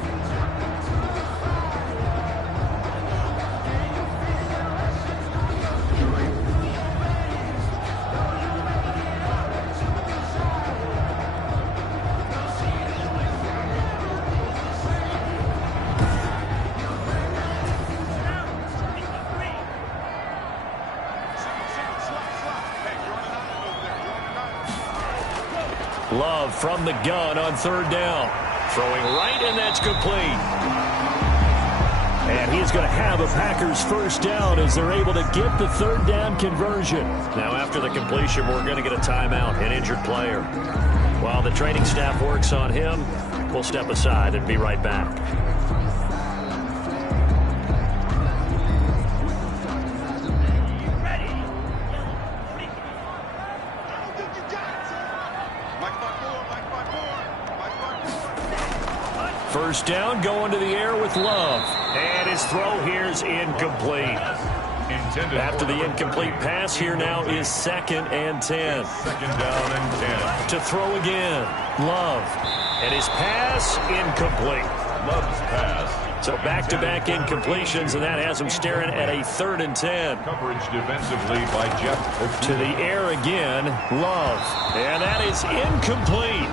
Love from the gun on 3rd down. Throwing right, and that's complete. And he's going to have a Packers 1st down as they're able to get the 3rd down conversion. Now after the completion, we're going to get a timeout, an injured player. While the training staff works on him, we'll step aside and be right back. First down, going to the air with Love. And his throw here is incomplete. After the incomplete pass, here now is 2nd and 10. 2nd down and 10. To throw again, Love. And his pass, incomplete. Love's pass. So back-to-back incompletions, and that has him staring at a 3rd and 10. Coverage defensively by Jeff. To the air again, Love. And that is incomplete.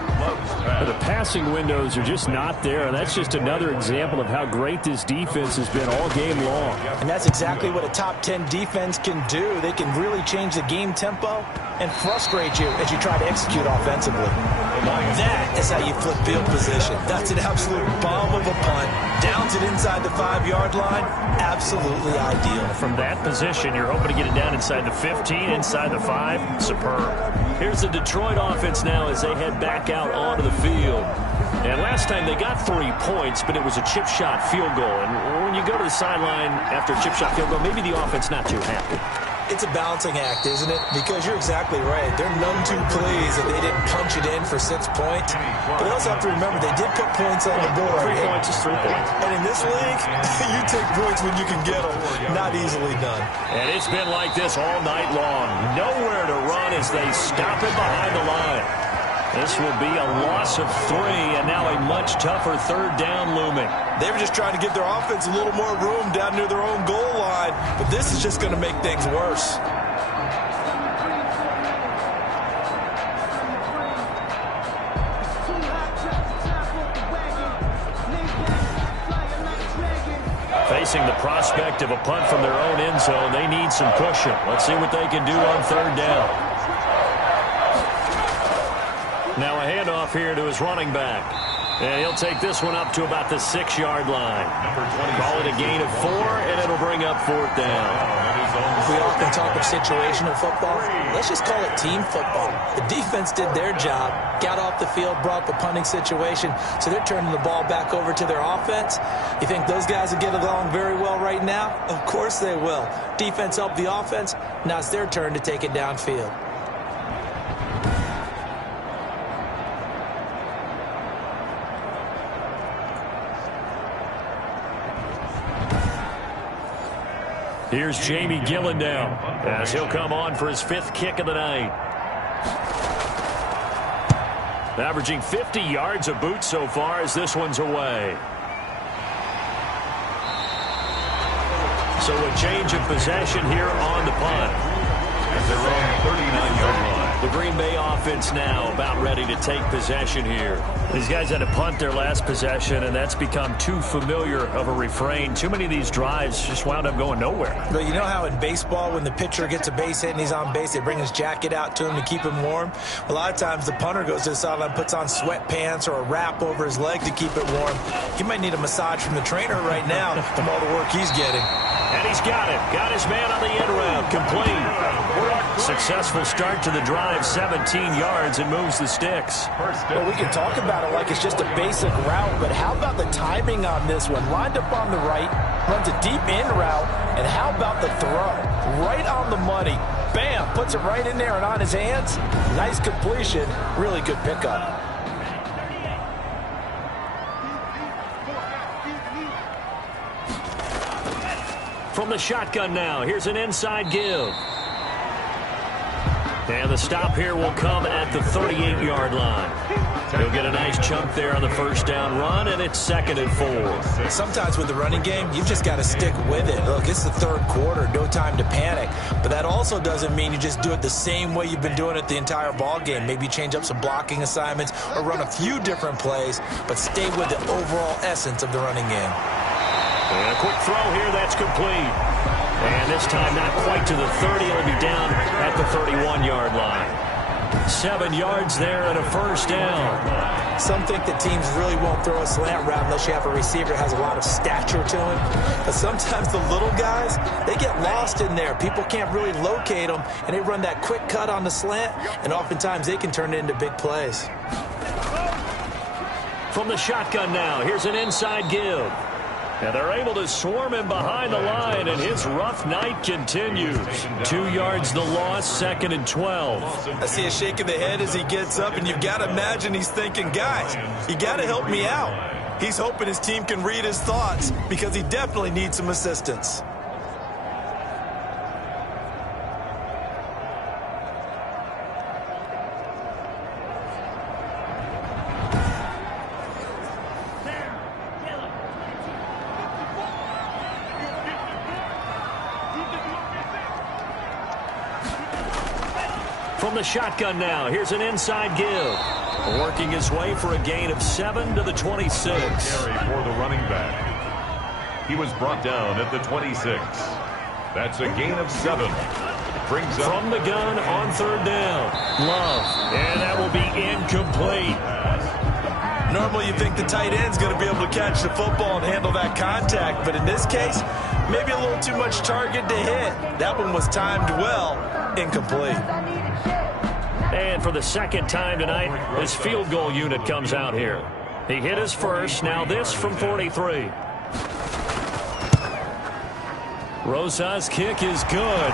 The passing windows are just not there, and that's just another example of how great this defense has been all game long. And that's exactly what a top 10 defense can do. They can really change the game tempo and frustrate you as you try to execute offensively. That is how you flip field position. That's an absolute bomb of a punt. Downs it inside the 5-yard line. Absolutely ideal. From that position, you're hoping to get it down inside the 15, inside the 5. Superb. Here's the Detroit offense now as they head back out onto the field. And last time they got 3 points, but it was a chip shot field goal. And when you go to the sideline after a chip shot field goal, maybe the offense not too happy. It's a balancing act, isn't it? Because you're exactly right. They're none too pleased that they didn't punch it in for 6 points. But they also have to remember they did put points on the board. 3 points is 3 points. And in this league, you take points when you can get them. Not easily done. And it's been like this all night long. Nowhere to run as they stop it behind the line. This will be a loss of 3, and now a much tougher 3rd down looming. They were just trying to give their offense a little more room down near their own goal line, but this is just going to make things worse. Facing the prospect of a punt from their own end zone, they need some cushion. Let's see what they can do on 3rd down. Now a handoff here to his running back. And he'll take this one up to about the 6-yard line. Call it a gain of 4, and it'll bring up 4th down. We often talk of situational football. Let's just call it team football. The defense did their job, got off the field, brought the punting situation, so they're turning the ball back over to their offense. You think those guys will get along very well right now? Of course they will. Defense helped the offense. Now it's their turn to take it downfield. Here's Jamie Gillen now as he'll come on for his 5th kick of the night. Averaging 50 yards a boot so far as this one's away. So a change of possession here on the punt. At their own 39-yard line. The Green Bay offense now about ready to take possession here. These guys had to punt their last possession, and that's become too familiar of a refrain. Too many of these drives just wound up going nowhere. But you know how in baseball, when the pitcher gets a base hit and he's on base, they bring his jacket out to him to keep him warm? A lot of times the punter goes to the sideline, puts on sweatpants or a wrap over his leg to keep it warm. He might need a massage from the trainer right now from all the work he's getting. And he's got it. Got his man on the end route. Complete. Successful start to the drive. 17 yards and moves the sticks. Well, we can talk about it like it's just a basic route, but how about the timing on this one? Lined up on the right, runs a deep in route, and how about the throw? Right on the money. Bam! Puts it right in there and on his hands. Nice completion. Really good pickup. From the shotgun now, here's an inside give. And the stop here will come at the 38-yard line. He'll get a nice chunk there on the first down run, and it's 2nd and 4. Sometimes with the running game, you've just got to stick with it. Look, it's the third quarter, no time to panic. But that also doesn't mean you just do it the same way you've been doing it the entire ball game. Maybe change up some blocking assignments or run a few different plays, but stay with the overall essence of the running game. And a quick throw here, that's complete. And this time not quite to the 30. It'll be down at the 31-yard line. 7 yards there and a first down. Some think that teams really won't throw a slant route unless you have a receiver that has a lot of stature to him. But sometimes the little guys, they get lost in there. People can't really locate them, and they run that quick cut on the slant, and oftentimes they can turn it into big plays. From the shotgun now, here's an inside give. And they're able to swarm him behind the line, and his rough night continues. 2 yards the loss, 2nd and 12. I see a shake of the head as he gets up, and you've got to imagine he's thinking, guys, you got to help me out. He's hoping his team can read his thoughts because he definitely needs some assistance. From the shotgun now, here's an inside give. Working his way for a gain of 7 to the 26. Carry for the running back. He was brought down at the 26. That's a gain of 7. Brings up from the gun on 3rd down. Love, and that will be incomplete. Normally you think the tight end's going to be able to catch the football and handle that contact, but in this case, maybe a little too much target to hit. That one was timed well, incomplete. And for the second time tonight, his field goal unit comes out here. He hit his first, now this from 43. Rosa's kick is good.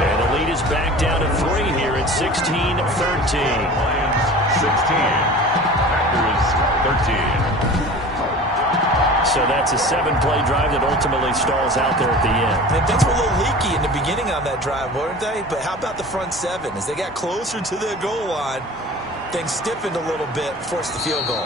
And the lead is back down to 3 here at 16-13. 16. Packers 13. So that's a 7-play drive that ultimately stalls out there at the end. And things were a little leaky in the beginning on that drive, weren't they? But how about the front 7? As they got closer to the goal line, things stiffened a little bit, forced the field goal.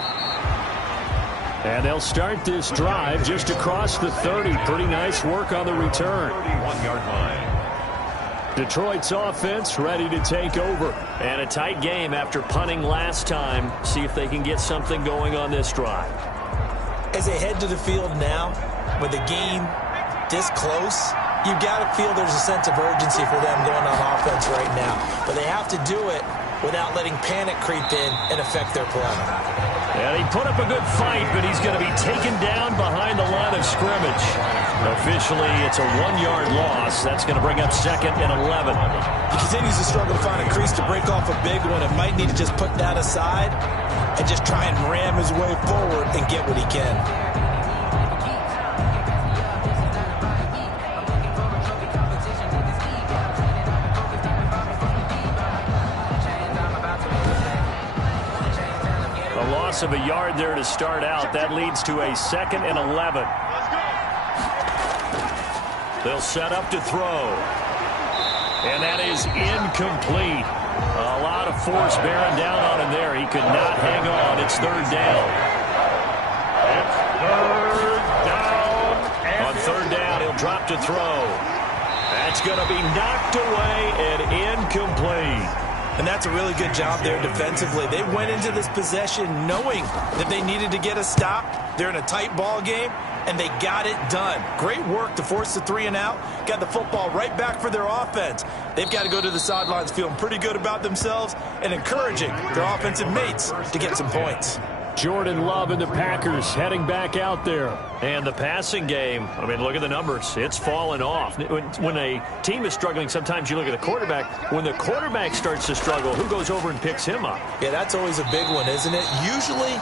And they'll start this drive just across the 30. Pretty nice work on the return. 31-yard line. Detroit's offense ready to take over. And a tight game after punting last time. See if they can get something going on this drive. As they head to the field now, with the game this close, you've got to feel there's a sense of urgency for them going on offense right now. But they have to do it without letting panic creep in and affect their play. And he put up a good fight, but he's going to be taken down behind the line of scrimmage. Officially, it's a 1-yard loss. That's going to bring up 2nd and 11. He continues to struggle to find a crease to break off a big one and might need to just put that aside and just try and ram his way forward and get what he can. A loss of a yard there to start out. That leads to a 2nd and 11. They'll set up to throw. And that is incomplete. A lot of force bearing down on him there. He could not hang on. It's 3rd down. It's 3rd down. On 3rd down, he'll drop to throw. That's going to be knocked away and incomplete. And that's a really good job there defensively. They went into this possession knowing that they needed to get a stop. They're in a tight ball game, and they got it done. Great work to force the 3 and out. Got the football right back for their offense. They've got to go to the sidelines feeling pretty good about themselves and encouraging their offensive mates to get some points. Jordan Love and the Packers heading back out there. And the passing game, I mean, look at the numbers. It's fallen off. When a team is struggling, sometimes you look at the quarterback. When the quarterback starts to struggle, who goes over and picks him up? Yeah, that's always a big one, isn't it? Usually,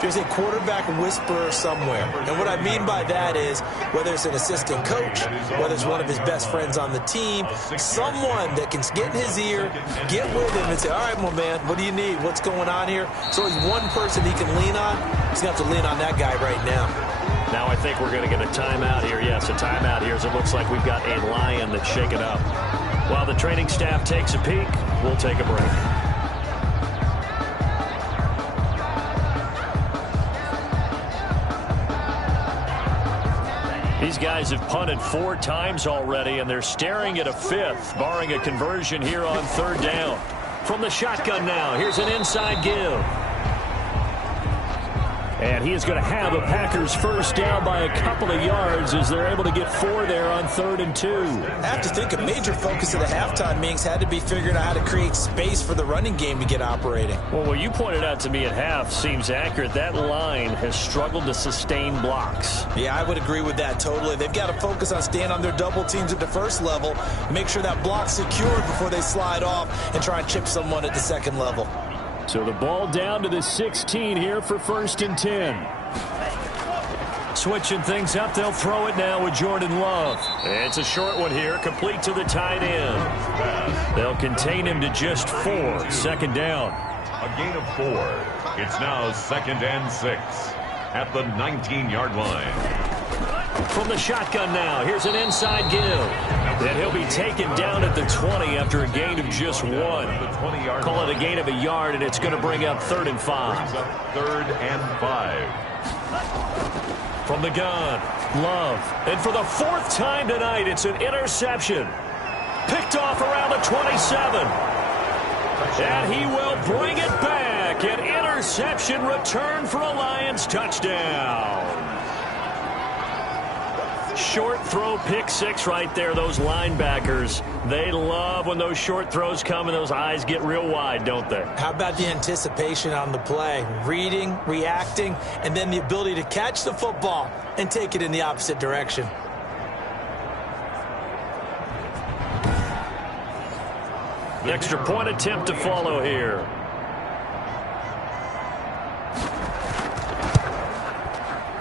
there's a quarterback whisperer somewhere. And what I mean by that is, whether it's an assistant coach, whether it's one of his best friends on the team, someone that can get in his ear, get with him and say, all right, my man, what do you need? What's going on here? So he's one person he can lean on. He's going to have to lean on that guy right now. Now I think we're going to get a timeout here. Yes, a timeout here as it looks like we've got a lion that's shaken up. While the training staff takes a peek, we'll take a break. These guys have punted 4 times already, and they're staring at a 5th, barring a conversion here on 3rd down. From the shotgun now, here's an inside give. And he is going to have a Packers first down by a couple of yards as they're able to get 4 there on 3rd and 2. I have to think a major focus of the halftime meetings had to be figuring out how to create space for the running game to get operating. Well, what you pointed out to me at half seems accurate. That line has struggled to sustain blocks. Yeah, I would agree with that totally. They've got to focus on staying on their double teams at the first level, make sure that block's secured before they slide off and try and chip someone at the second level. So the ball down to the 16 here for 1st and 10. Switching things up, they'll throw it now with Jordan Love. It's a short one here, complete to the tight end. They'll contain him to just 4, 2nd down. A gain of 4. It's now 2nd and 6 at the 19-yard line. From the shotgun now, here's an inside give. And he'll be taken down at the 20 after a gain of just 1. Call it a gain of a yard, and it's going to bring up 3rd and 5. 3rd and 5. From the gun, Love. And for the 4th time tonight, it's an interception. Picked off around the 27. And he will bring it back. An interception return for a Lions touchdown. Short throw, pick 6 right there. Those linebackers, they love when those short throws come and those eyes get real wide, don't they? How about the anticipation on the play? Reading, reacting, and then the ability to catch the football and take it in the opposite direction. Extra point attempt to follow here.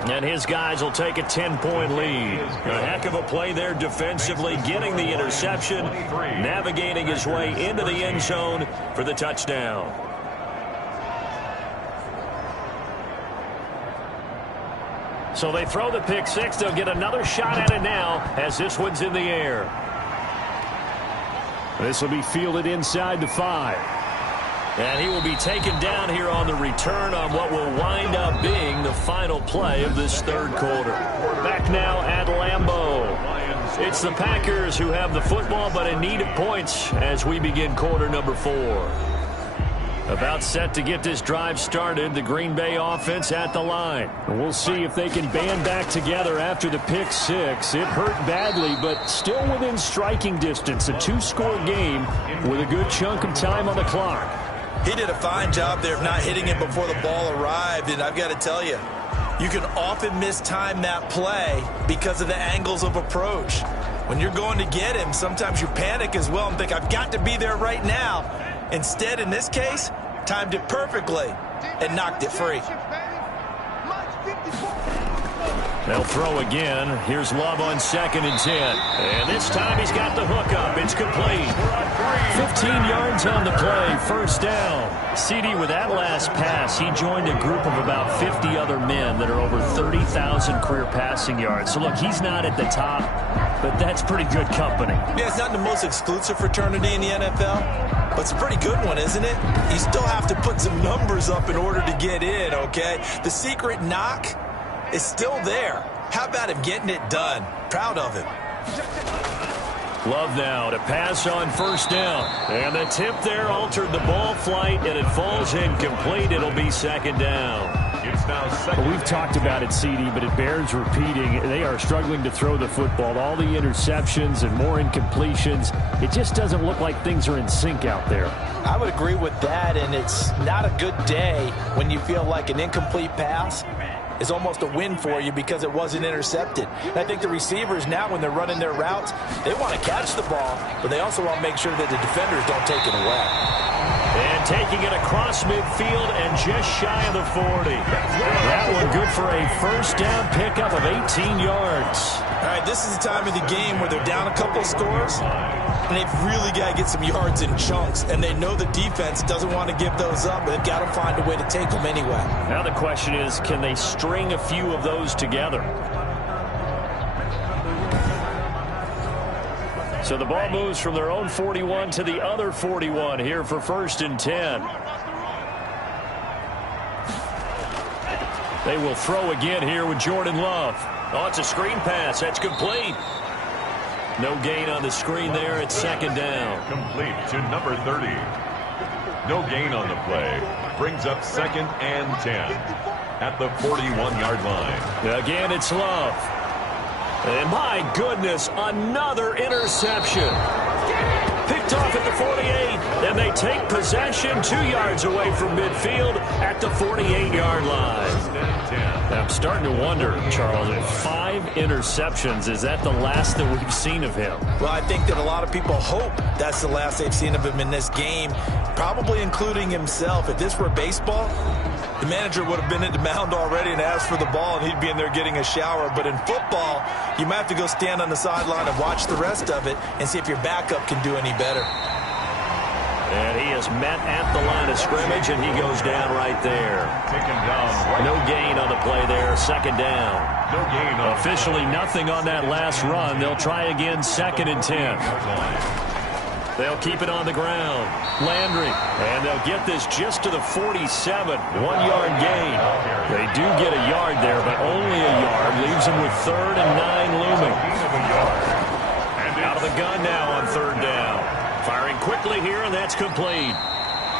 And his guys will take a 10-point lead. A heck of a play there defensively, getting the interception, navigating his way into the end zone for the touchdown. So they throw the pick 6. They'll get another shot at it now as this one's in the air. This will be fielded inside the 5. And he will be taken down here on the return on what will wind up being the final play of this 3rd quarter. Back now at Lambeau. It's the Packers who have the football but in need of points as we begin quarter number 4. About set to get this drive started, the Green Bay offense at the line. We'll see if they can band back together after the pick 6. It hurt badly, but still within striking distance. A 2-score game with a good chunk of time on the clock. He did a fine job there of not hitting it before the ball arrived, and I've got to tell you, you can often mistime that play because of the angles of approach. When you're going to get him, sometimes you panic as well and think, I've got to be there right now. Instead, in this case, timed it perfectly and knocked it free. They'll throw again. Here's Love on 2nd and 10. And this time he's got the hook up. It's complete. 15 yards on the play. First down. CD, with that last pass, he joined a group of about 50 other men that are over 30,000 career passing yards. So, look, he's not at the top, but that's pretty good company. Yeah, it's not the most exclusive fraternity in the NFL, but it's a pretty good one, isn't it? You still have to put some numbers up in order to get in, okay? The secret knock is still there. How about him getting it done? Proud of him. Love now to pass on first down. And the tip there altered the ball flight, and it falls incomplete. It'll be second down. It's now second. Well, we've talked about it, CD, but it bears repeating. They are struggling to throw the football. All the interceptions and more incompletions. It just doesn't look like things are in sync out there. I would agree with that, and it's not a good day when you feel like an incomplete pass is almost a win for you because it wasn't intercepted. And I think the receivers now, when they're running their routes, they want to catch the ball, but they also want to make sure that the defenders don't take it away. And taking it across midfield and just shy of the 40. That one good for a first down pickup of 18 yards. All right, this is the time of the game where they're down a couple scores, and they've really got to get some yards in chunks, and they know the defense doesn't want to give those up, but they've got to find a way to take them anyway. Now the question is, can they string a few of those together? So the ball moves from their own 41 to the other 41 here for 1st and 10. They will throw again here with Jordan Love. Oh, it's a screen pass. That's complete. No gain on the screen there. It's second down. Complete to number 30. No gain on the play. Brings up 2nd and 10 at the 41-yard line. Again, it's Love. And my goodness, another interception. Picked off at the 48. Then they take possession 2 yards away from midfield at the 48-yard line. Now, I'm starting to wonder, Charles, if 5 interceptions, is that the last that we've seen of him? Well, I think that a lot of people hope that's the last they've seen of him in this game, probably including himself. If this were baseball, the manager would have been at the mound already and asked for the ball, and he'd be in there getting a shower. But in football, you might have to go stand on the sideline and watch the rest of it and see if your backup can do any better. And he is met at the line of scrimmage, and he goes down right there. Taken down. No gain on the play there. Second down. No gain on Officially nothing on that last run. They'll try again, 2nd and 10. They'll keep it on the ground. Landry. And they'll get this just to the 47. 1-yard gain. They do get a yard there, but only a yard. Leaves them with 3rd and 9 looming. Out of the gun now on 3rd down. Firing quickly here, and that's complete.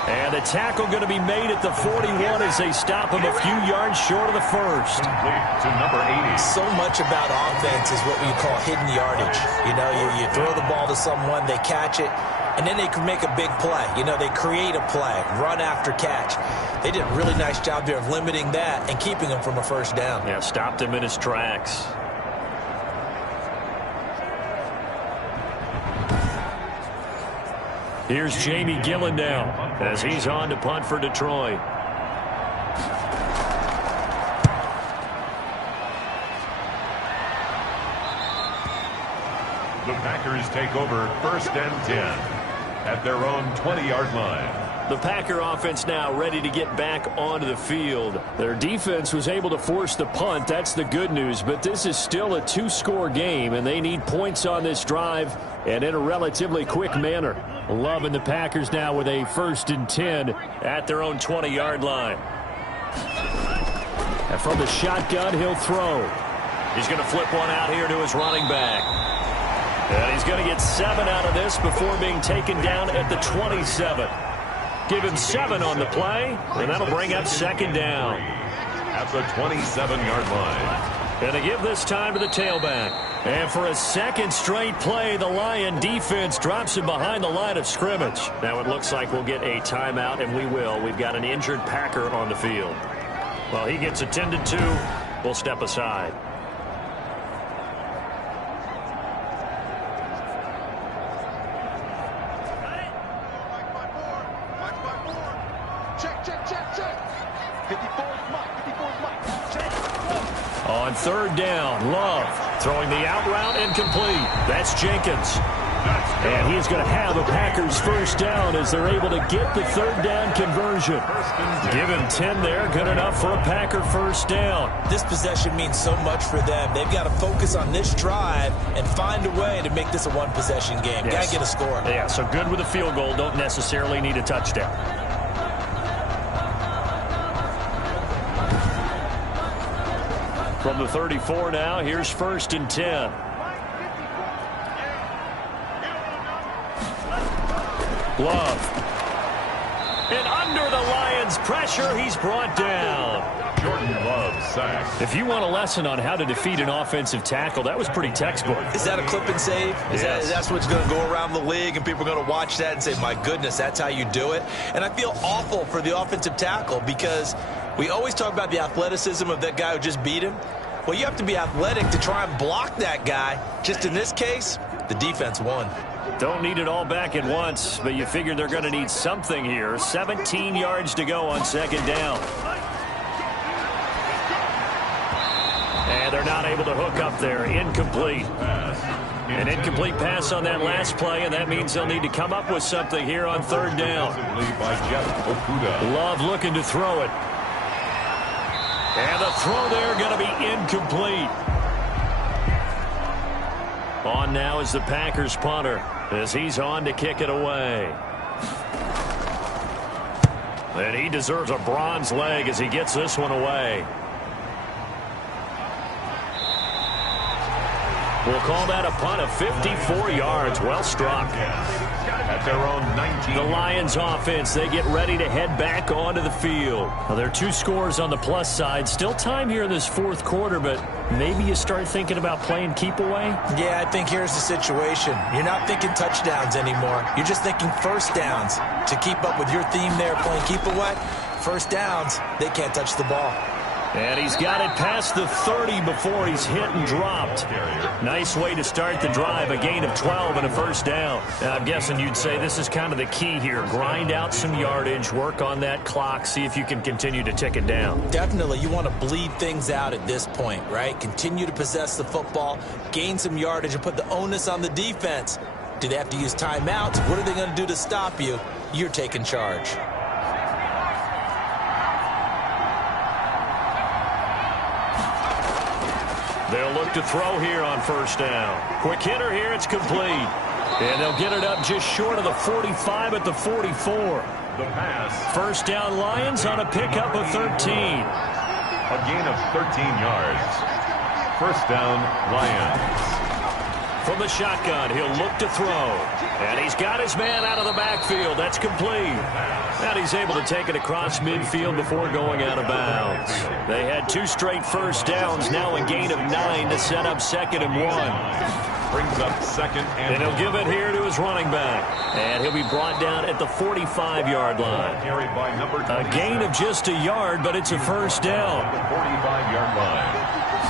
And the tackle going to be made at the 41 as they stop him a few yards short of the first. Complete to number 80. So much about offense is what we call hidden yardage. You know, you throw the ball to someone, they catch it, and then they can make a big play. You know, they create a play, run after catch. They did a really nice job there of limiting that and keeping him from a first down. Yeah, stopped him in his tracks. Here's Jamie Gillen now as he's on to punt for Detroit. The Packers take over 1st and 10 at their own 20-yard line. The Packer offense now ready to get back onto the field. Their defense was able to force the punt. That's the good news. But this is still a 2-score game, and they need points on this drive and in a relatively quick manner. Love and the Packers now with a 1st and 10 at their own 20-yard line. And from the shotgun, he'll throw. He's going to flip one out here to his running back. And he's going to get 7 out of this before being taken down at the 27. Give him 7 on the play, and that'll bring up 2nd down. At the 27-yard line. And to give this time to the tailback. And for a 2nd straight play, the Lion defense drops him behind the line of scrimmage. Now it looks like we'll get a timeout, and we will. We've got an injured Packer on the field. Well, he gets attended to. We'll step aside. On 3rd down, Love throwing the out route incomplete. That's Jenkins. And he's going to have a Packers 1st down as they're able to get the 3rd down conversion. Give him 10 there, good enough for a Packer 1st down. This possession means so much for them. They've got to focus on this drive and find a way to make this a one-possession game. Yes. Got to get a score. Yeah, so good with a field goal. Don't necessarily need a touchdown. From the 34 now, here's 1st and 10. Love. And under the Lions' pressure, he's brought down. Jordan Love sacked. If you want a lesson on how to defeat an offensive tackle, that was pretty textbook. Is that a clip and save? That's what's going to go around the league, and people are going to watch that and say, my goodness, that's how you do it? And I feel awful for the offensive tackle because we always talk about the athleticism of that guy who just beat him. Well, you have to be athletic to try and block that guy. Just in this case, the defense won. Don't need it all back at once, but you figure they're going to need something here. 17 yards to go on second down. And they're not able to hook up there. Incomplete. An incomplete pass on that last play, and that means they'll need to come up with something here on third down. Love looking to throw it. And the throw there going to be incomplete. On now is the Packers punter as he's on to kick it away. And he deserves a bronze leg as he gets this one away. We'll call that a punt of 54 yards. Well struck. At their own 19. The Lions offense, they get ready to head back onto the field. Well, there are 2 scores on the plus side. Still time here in this fourth quarter, but maybe you start thinking about playing keep away? Yeah, I think here's the situation. You're not thinking touchdowns anymore. You're just thinking first downs. To keep up with your theme there, playing keep away, first downs, they can't touch the ball. And he's got it past the 30 before he's hit and dropped. Nice way to start the drive. A gain of 12 and a first down. Now, I'm guessing you'd say this is kind of the key here. Grind out some yardage, work on that clock, see if you can continue to tick it down. Definitely. You want to bleed things out at this point, right? Continue to possess the football, gain some yardage, and put the onus on the defense. Do they have to use timeouts? What are they going to do to stop you? You're taking charge. They'll look to throw here on first down. Quick hitter here, it's complete. And they'll get it up just short of the 45 at the 44. The pass. First down Lions on a pickup of 13. A gain of 13 yards. First down Lions. From the shotgun, he'll look to throw. And he's got his man out of the backfield. That's complete. And he's able to take it across midfield before going out of bounds. They had 2 straight first downs, now a gain of 9 to set up 2nd and 1. Brings up 2nd and he'll give it here to his running back. And he'll be brought down at the 45-yard line. Carried by number 27. A gain of just a yard, but it's a first down. The 45-yard line.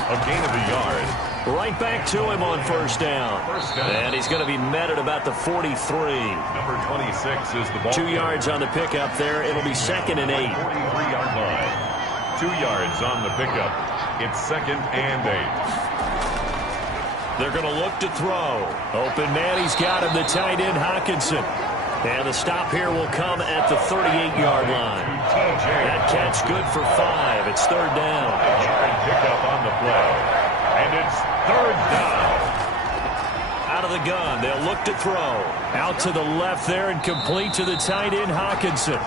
A gain of a yard. Right back to him on first down. And he's going to be met at about the 43. Number 26 is the ball. 2 yards on the pickup there. It'll be 2nd and 8. 43-yard line. 2 yards on the pickup. It's 2nd and 8. They're going to look to throw. Open man, he's got him, the tight end, Hockenson. And the stop here will come at the 38-yard line. That catch good for 5. It's 3rd down. Pickup on the play. And it's 3rd down. Out of the gun, they'll look to throw. Out to the left there and complete to the tight end, Hockenson.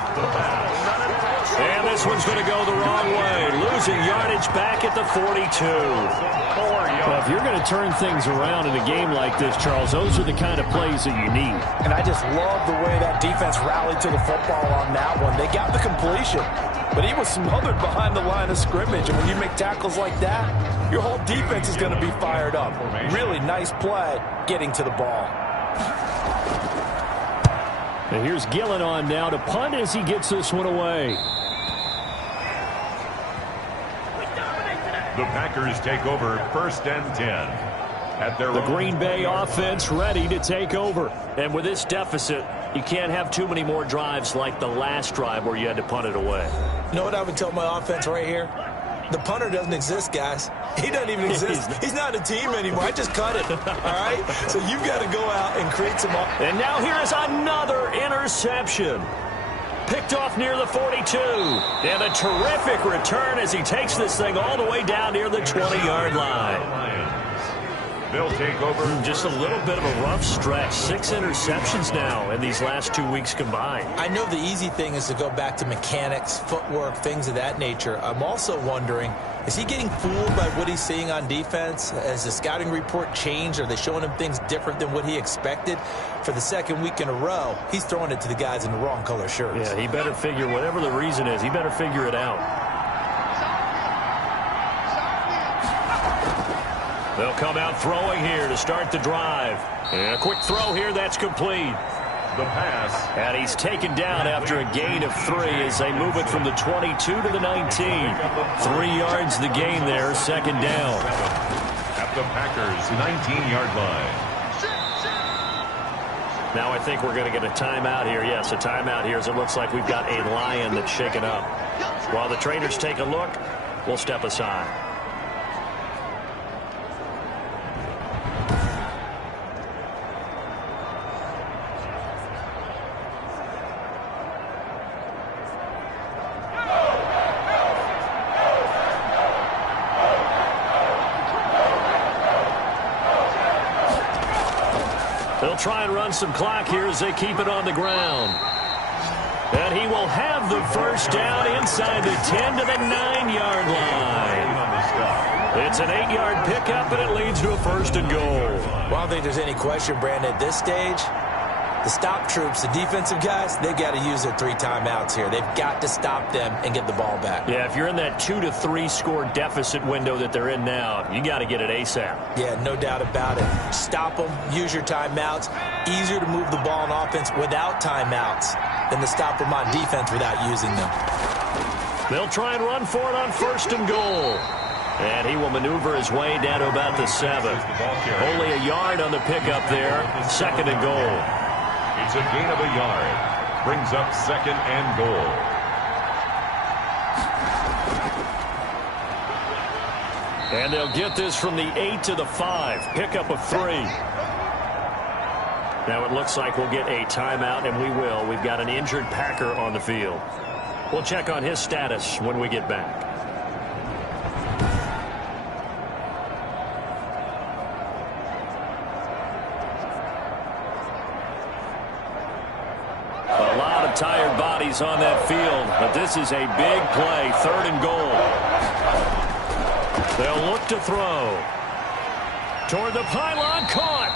And this one's going to go the wrong way. Losing yardage back at the 42. Well, if you're going to turn things around in a game like this, Charles, those are the kind of plays that you need. And I just love the way that defense rallied to the football on that one. They got the completion, but he was smothered behind the line of scrimmage. And when you make tackles like that, your whole defense is going to be fired up. Really nice play getting to the ball. And here's Gillen on now to punt as he gets this one away. The Packers take over 1st and 10. At their The Green Bay offense ready to take over. And with this deficit, you can't have too many more drives like the last drive where you had to punt it away. You know what I would tell my offense right here? The punter doesn't exist, guys. He doesn't even exist. He's not a team anymore. I just cut it. All right? So you've got to go out and create some... And now here is another interception. Picked off near the 42. And a terrific return as he takes this thing all the way down near the 20-yard line. They'll take over. Just a little bit of a rough stretch. 6 interceptions now in these last 2 weeks combined. I know the easy thing is to go back to mechanics, footwork, things of that nature. I'm also wondering, is he getting fooled by what he's seeing on defense? Has the scouting report changed? Are they showing him things different than what he expected? For the second week in a row, he's throwing it to the guys in the wrong color shirts. Yeah, he better figure, whatever the reason is, he better figure it out. They'll come out throwing here to start the drive. And a quick throw here, that's complete. The pass. And he's taken down after a gain of 3 as they move it from the 22 to the 19. 3 yards the gain there, second down. At the Packers' 19-yard line. Now I think we're going to get a timeout here. Yes, a timeout here as it looks like we've got a lion that's shaken up. While the trainers take a look, we'll step aside. They'll try and run some clock here as they keep it on the ground. And he will have the first down inside the 10 to the 9-yard line. It's an 8-yard pickup, and it leads to a first and goal. Well, I don't think there's any question, Brandon, at this stage, the stop troops, the defensive guys, they've got to use their 3 timeouts here. They've got to stop them and get the ball back. Yeah, if you're in that 2 to 3 score deficit window that they're in now, you got to get it ASAP. Yeah, no doubt about it. Stop them, use your timeouts. Easier to move the ball on offense without timeouts than to stop them on defense without using them. They'll try and run for it on first and goal. And he will maneuver his way down to about the 7. Only a yard on the pickup there, second and goal. It's a gain of a yard. Brings up second and goal. And they'll get this from the 8 to the 5. Pickup of 3. Now it looks like we'll get a timeout, and we will. We've got an injured Packer on the field. We'll check on his status when we get back. Tired bodies on that field, but this is a big play, third and goal. They'll look to throw. Toward the pylon, caught.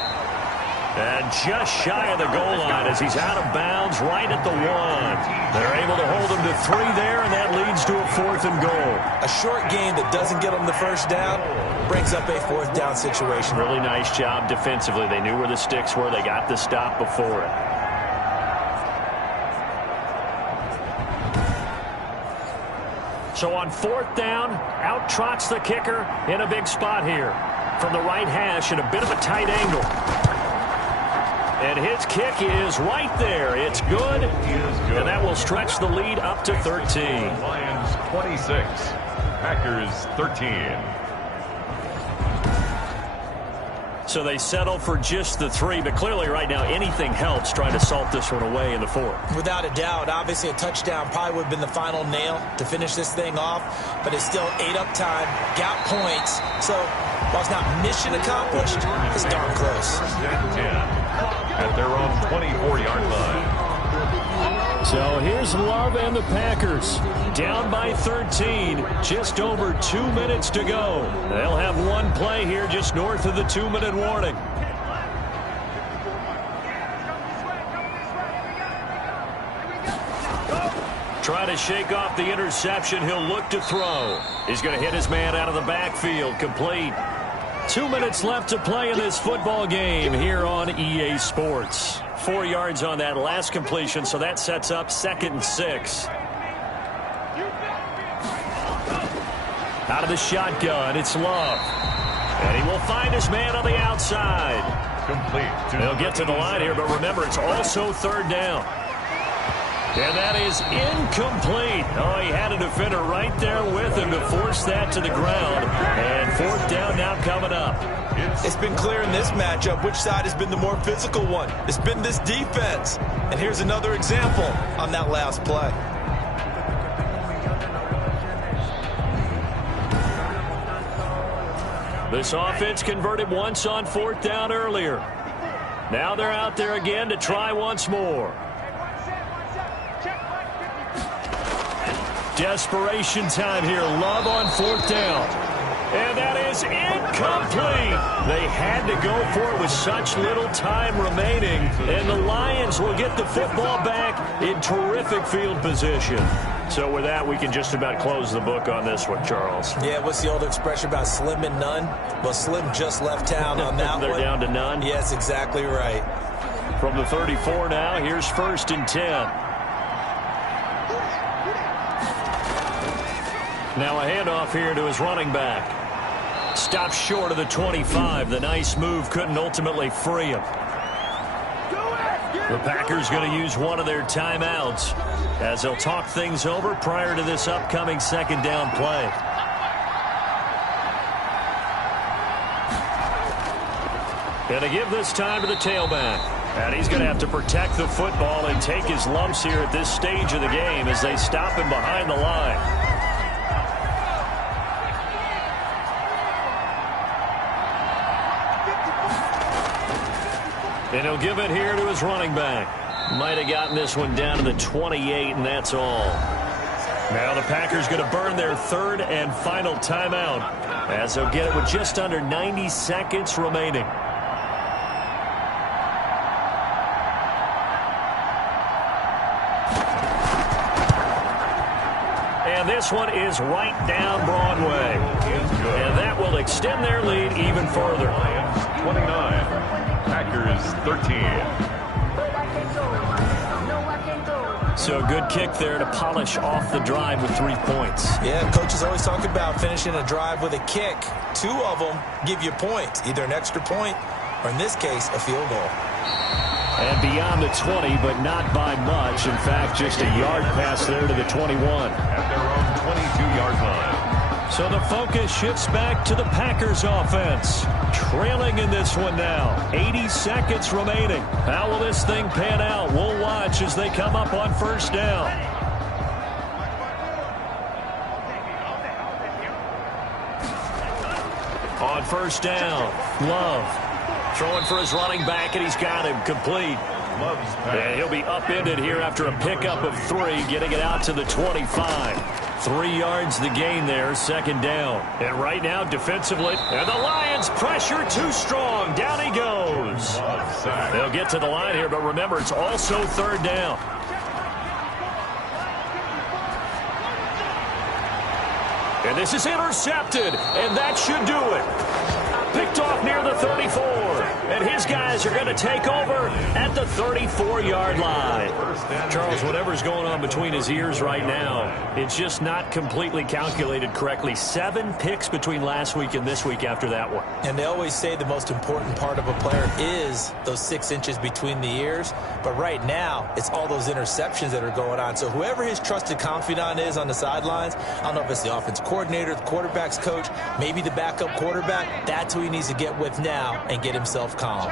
And just shy of the goal line as he's out of bounds right at the 1. They're able to hold him to 3 there, and that leads to a 4th and goal. A short game that doesn't get them the first down brings up a 4th down situation. Really nice job defensively. They knew where the sticks were. They got the stop before it. So on 4th down, out trots the kicker in a big spot here. From the right hash at a bit of a tight angle. And his kick is right there. It's good. And that will stretch the lead up to 13. Lions 26, Packers 13. So they settle for just the 3, but clearly right now anything helps trying to salt this one away in the 4th. Without a doubt, obviously a touchdown probably would have been the final nail to finish this thing off, but it's still 8 up time, got points, so while it's not mission accomplished, it's darn close. At their own 24-yard line. So here's Love and the Packers. Down by 13. Just over 2 minutes to go. They'll have one play here just north of the 2-minute warning. Try to shake off the interception. He'll look to throw. He's going to hit his man out of the backfield. Complete. 2 minutes left to play in this football game here on EA Sports. 4 yards on that last completion, so that sets up 2nd and 6. Out of the shotgun, it's Love. And he will find his man on the outside. Complete. They'll get to the line here, but remember, it's also 3rd down. And that is incomplete. Oh, he had a defender right there with him to force that to the ground. And 4th down now coming up. It's been clear in this matchup which side has been the more physical one. It's been this defense. And here's another example on that last play. This offense converted once on 4th down earlier. Now they're out there again to try once more. Desperation time here. Love on 4th down. And that is incomplete. They had to go for it with such little time remaining. And the Lions will get the football back in terrific field position. So with that, we can just about close the book on this one, Charles. Yeah, what's the old expression about slim and none? Well, Slim just left town on that They're one. down to none? Yes, exactly right. From the 34 now, here's 1st and 10. Now a handoff here to his running back. Stops short of the 25. The nice move couldn't ultimately free him. The Packers going to use one of their timeouts as they'll talk things over prior to this upcoming 2nd down play. Going to give this time to the tailback. And he's going to have to protect the football and take his lumps here at this stage of the game as they stop him behind the line. And he'll give it here to his running back. Might have gotten this one down to the 28, and that's all. Now the Packers going to burn their 3rd and final timeout as they'll get it with just under 90 seconds remaining. And this one is right down Broadway. And that will extend their lead even further. 29. Packers 13. So a good kick there to polish off the drive with 3 points. Yeah, coaches always talk about finishing a drive with a kick. 2 of them give you points, either an extra point or, in this case, a field goal. And beyond the 20, but not by much. In fact, just a yard pass there to the 21. At their own 22-yard line. So the focus shifts back to the Packers offense. Trailing in this one now. 80 seconds remaining. How will this thing pan out? We'll watch as they come up on 1st down. On 1st down, Love throwing for his running back, and he's got him complete. And he'll be upended here after a pickup of 3, getting it out to the 25. 3 yards the gain there, 2nd down. And right now, defensively, and the Lions pressure too strong. Down he goes. They'll get to the line here, but remember, it's also 3rd down. And this is intercepted, and that should do it. Picked off near the 34, and his guys are going to take over at the 34-yard line. Charles, whatever's going on between his ears right now, it's just not completely calculated correctly. 7 picks between last week and this week after that one. And they always say the most important part of a player is those 6 inches between the ears. But right now, it's all those interceptions that are going on. So whoever his trusted confidant is on the sidelines, I don't know if it's the offense coordinator, the quarterback's coach, maybe the backup quarterback, that's who he needs to get with now and get himself calm.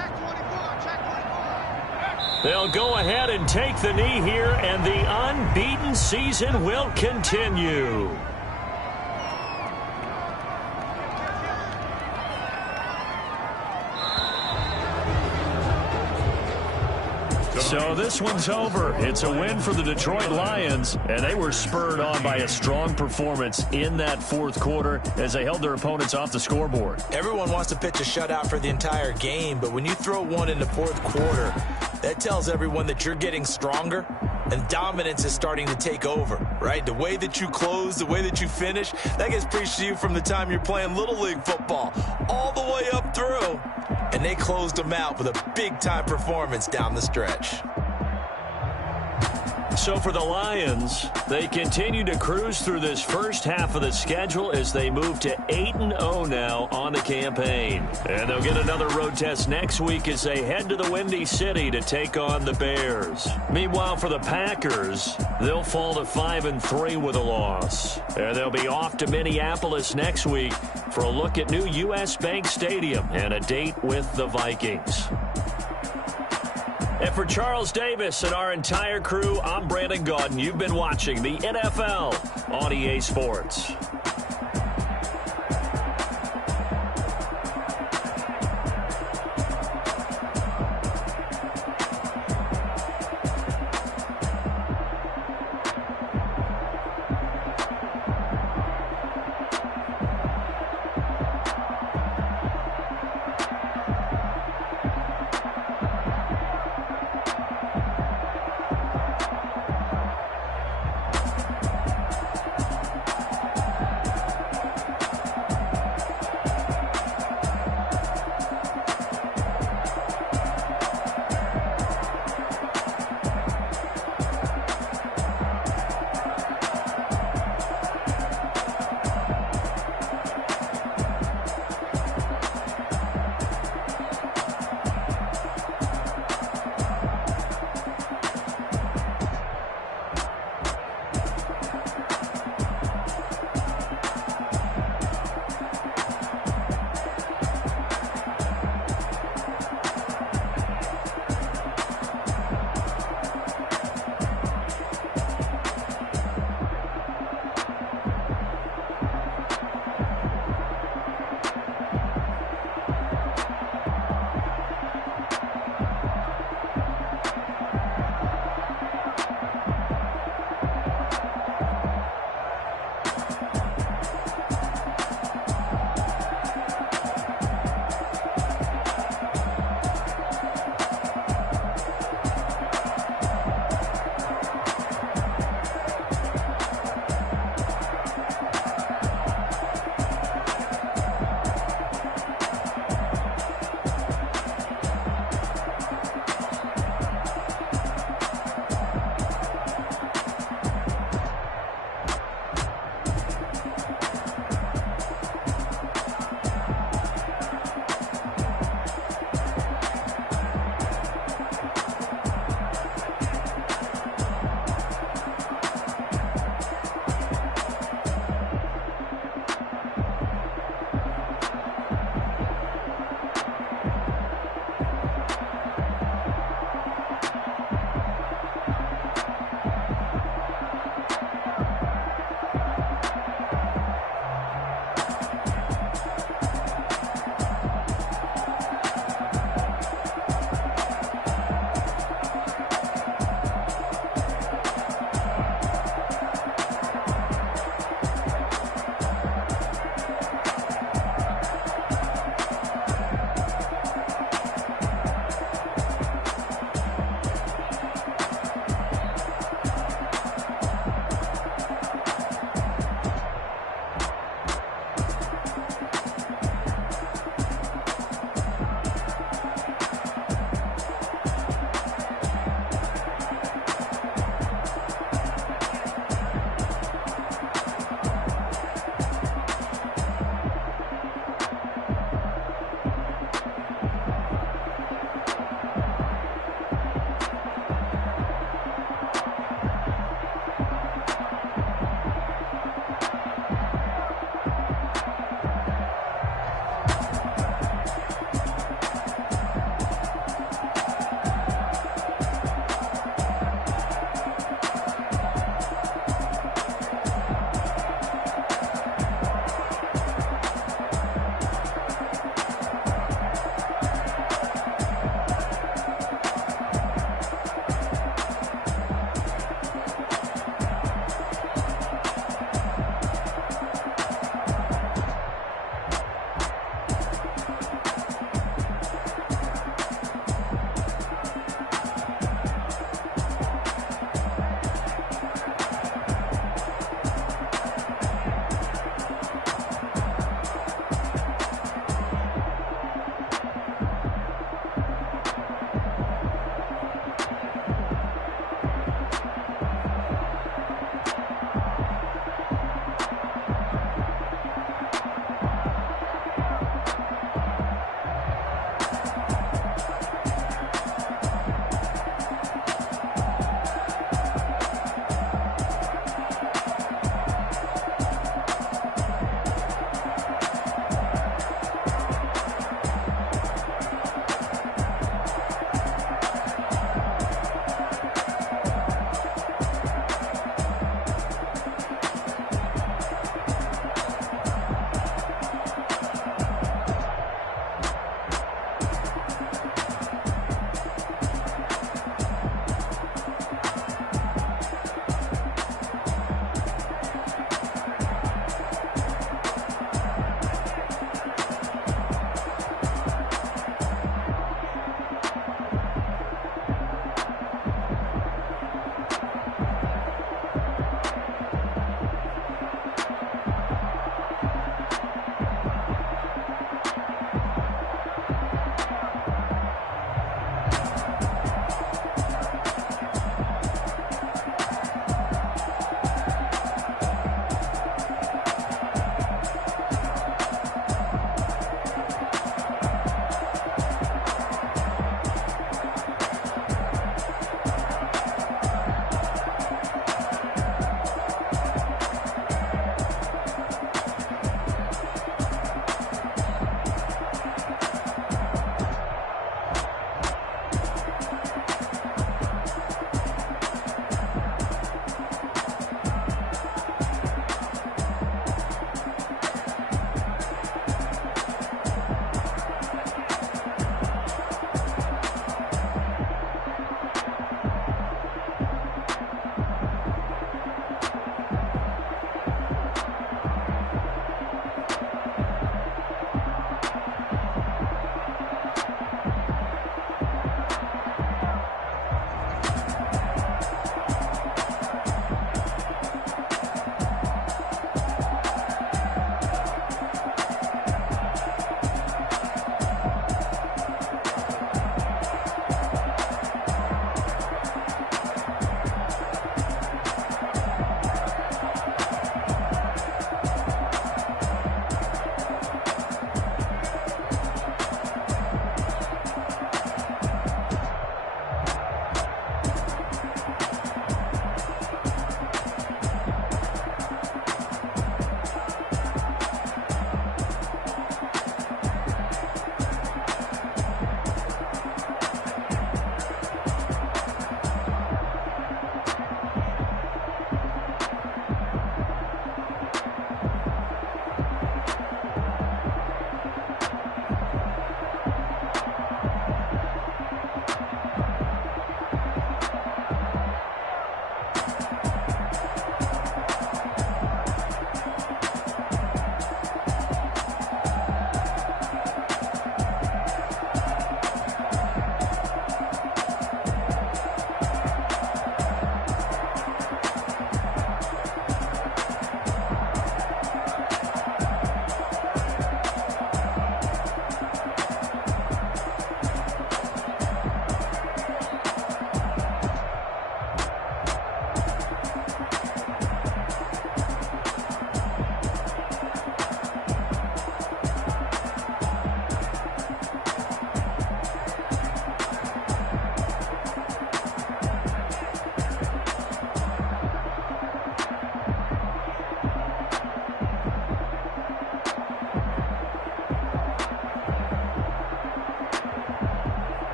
They'll go ahead and take the knee here, and the unbeaten season will continue. So this one's over. It's a win for the Detroit Lions, and they were spurred on by a strong performance in that 4th quarter as they held their opponents off the scoreboard. Everyone wants to pitch a shutout for the entire game, but when you throw one in the 4th quarter, that tells everyone that you're getting stronger and dominance is starting to take over, right? The way that you close, the way that you finish, that gets preached to you from the time you're playing Little League football all the way up through. And they closed them out with a big-time performance down the stretch. So for the Lions, they continue to cruise through this first half of the schedule as they move to 8-0 now on the campaign. And they'll get another road test next week as they head to the Windy City to take on the Bears. Meanwhile, for the Packers, they'll fall to 5-3 with a loss. And they'll be off to Minneapolis next week for a look at new U.S. Bank Stadium and a date with the Vikings. And for Charles Davis and our entire crew, I'm Brandon Gaudin. You've been watching the NFL on EA Sports.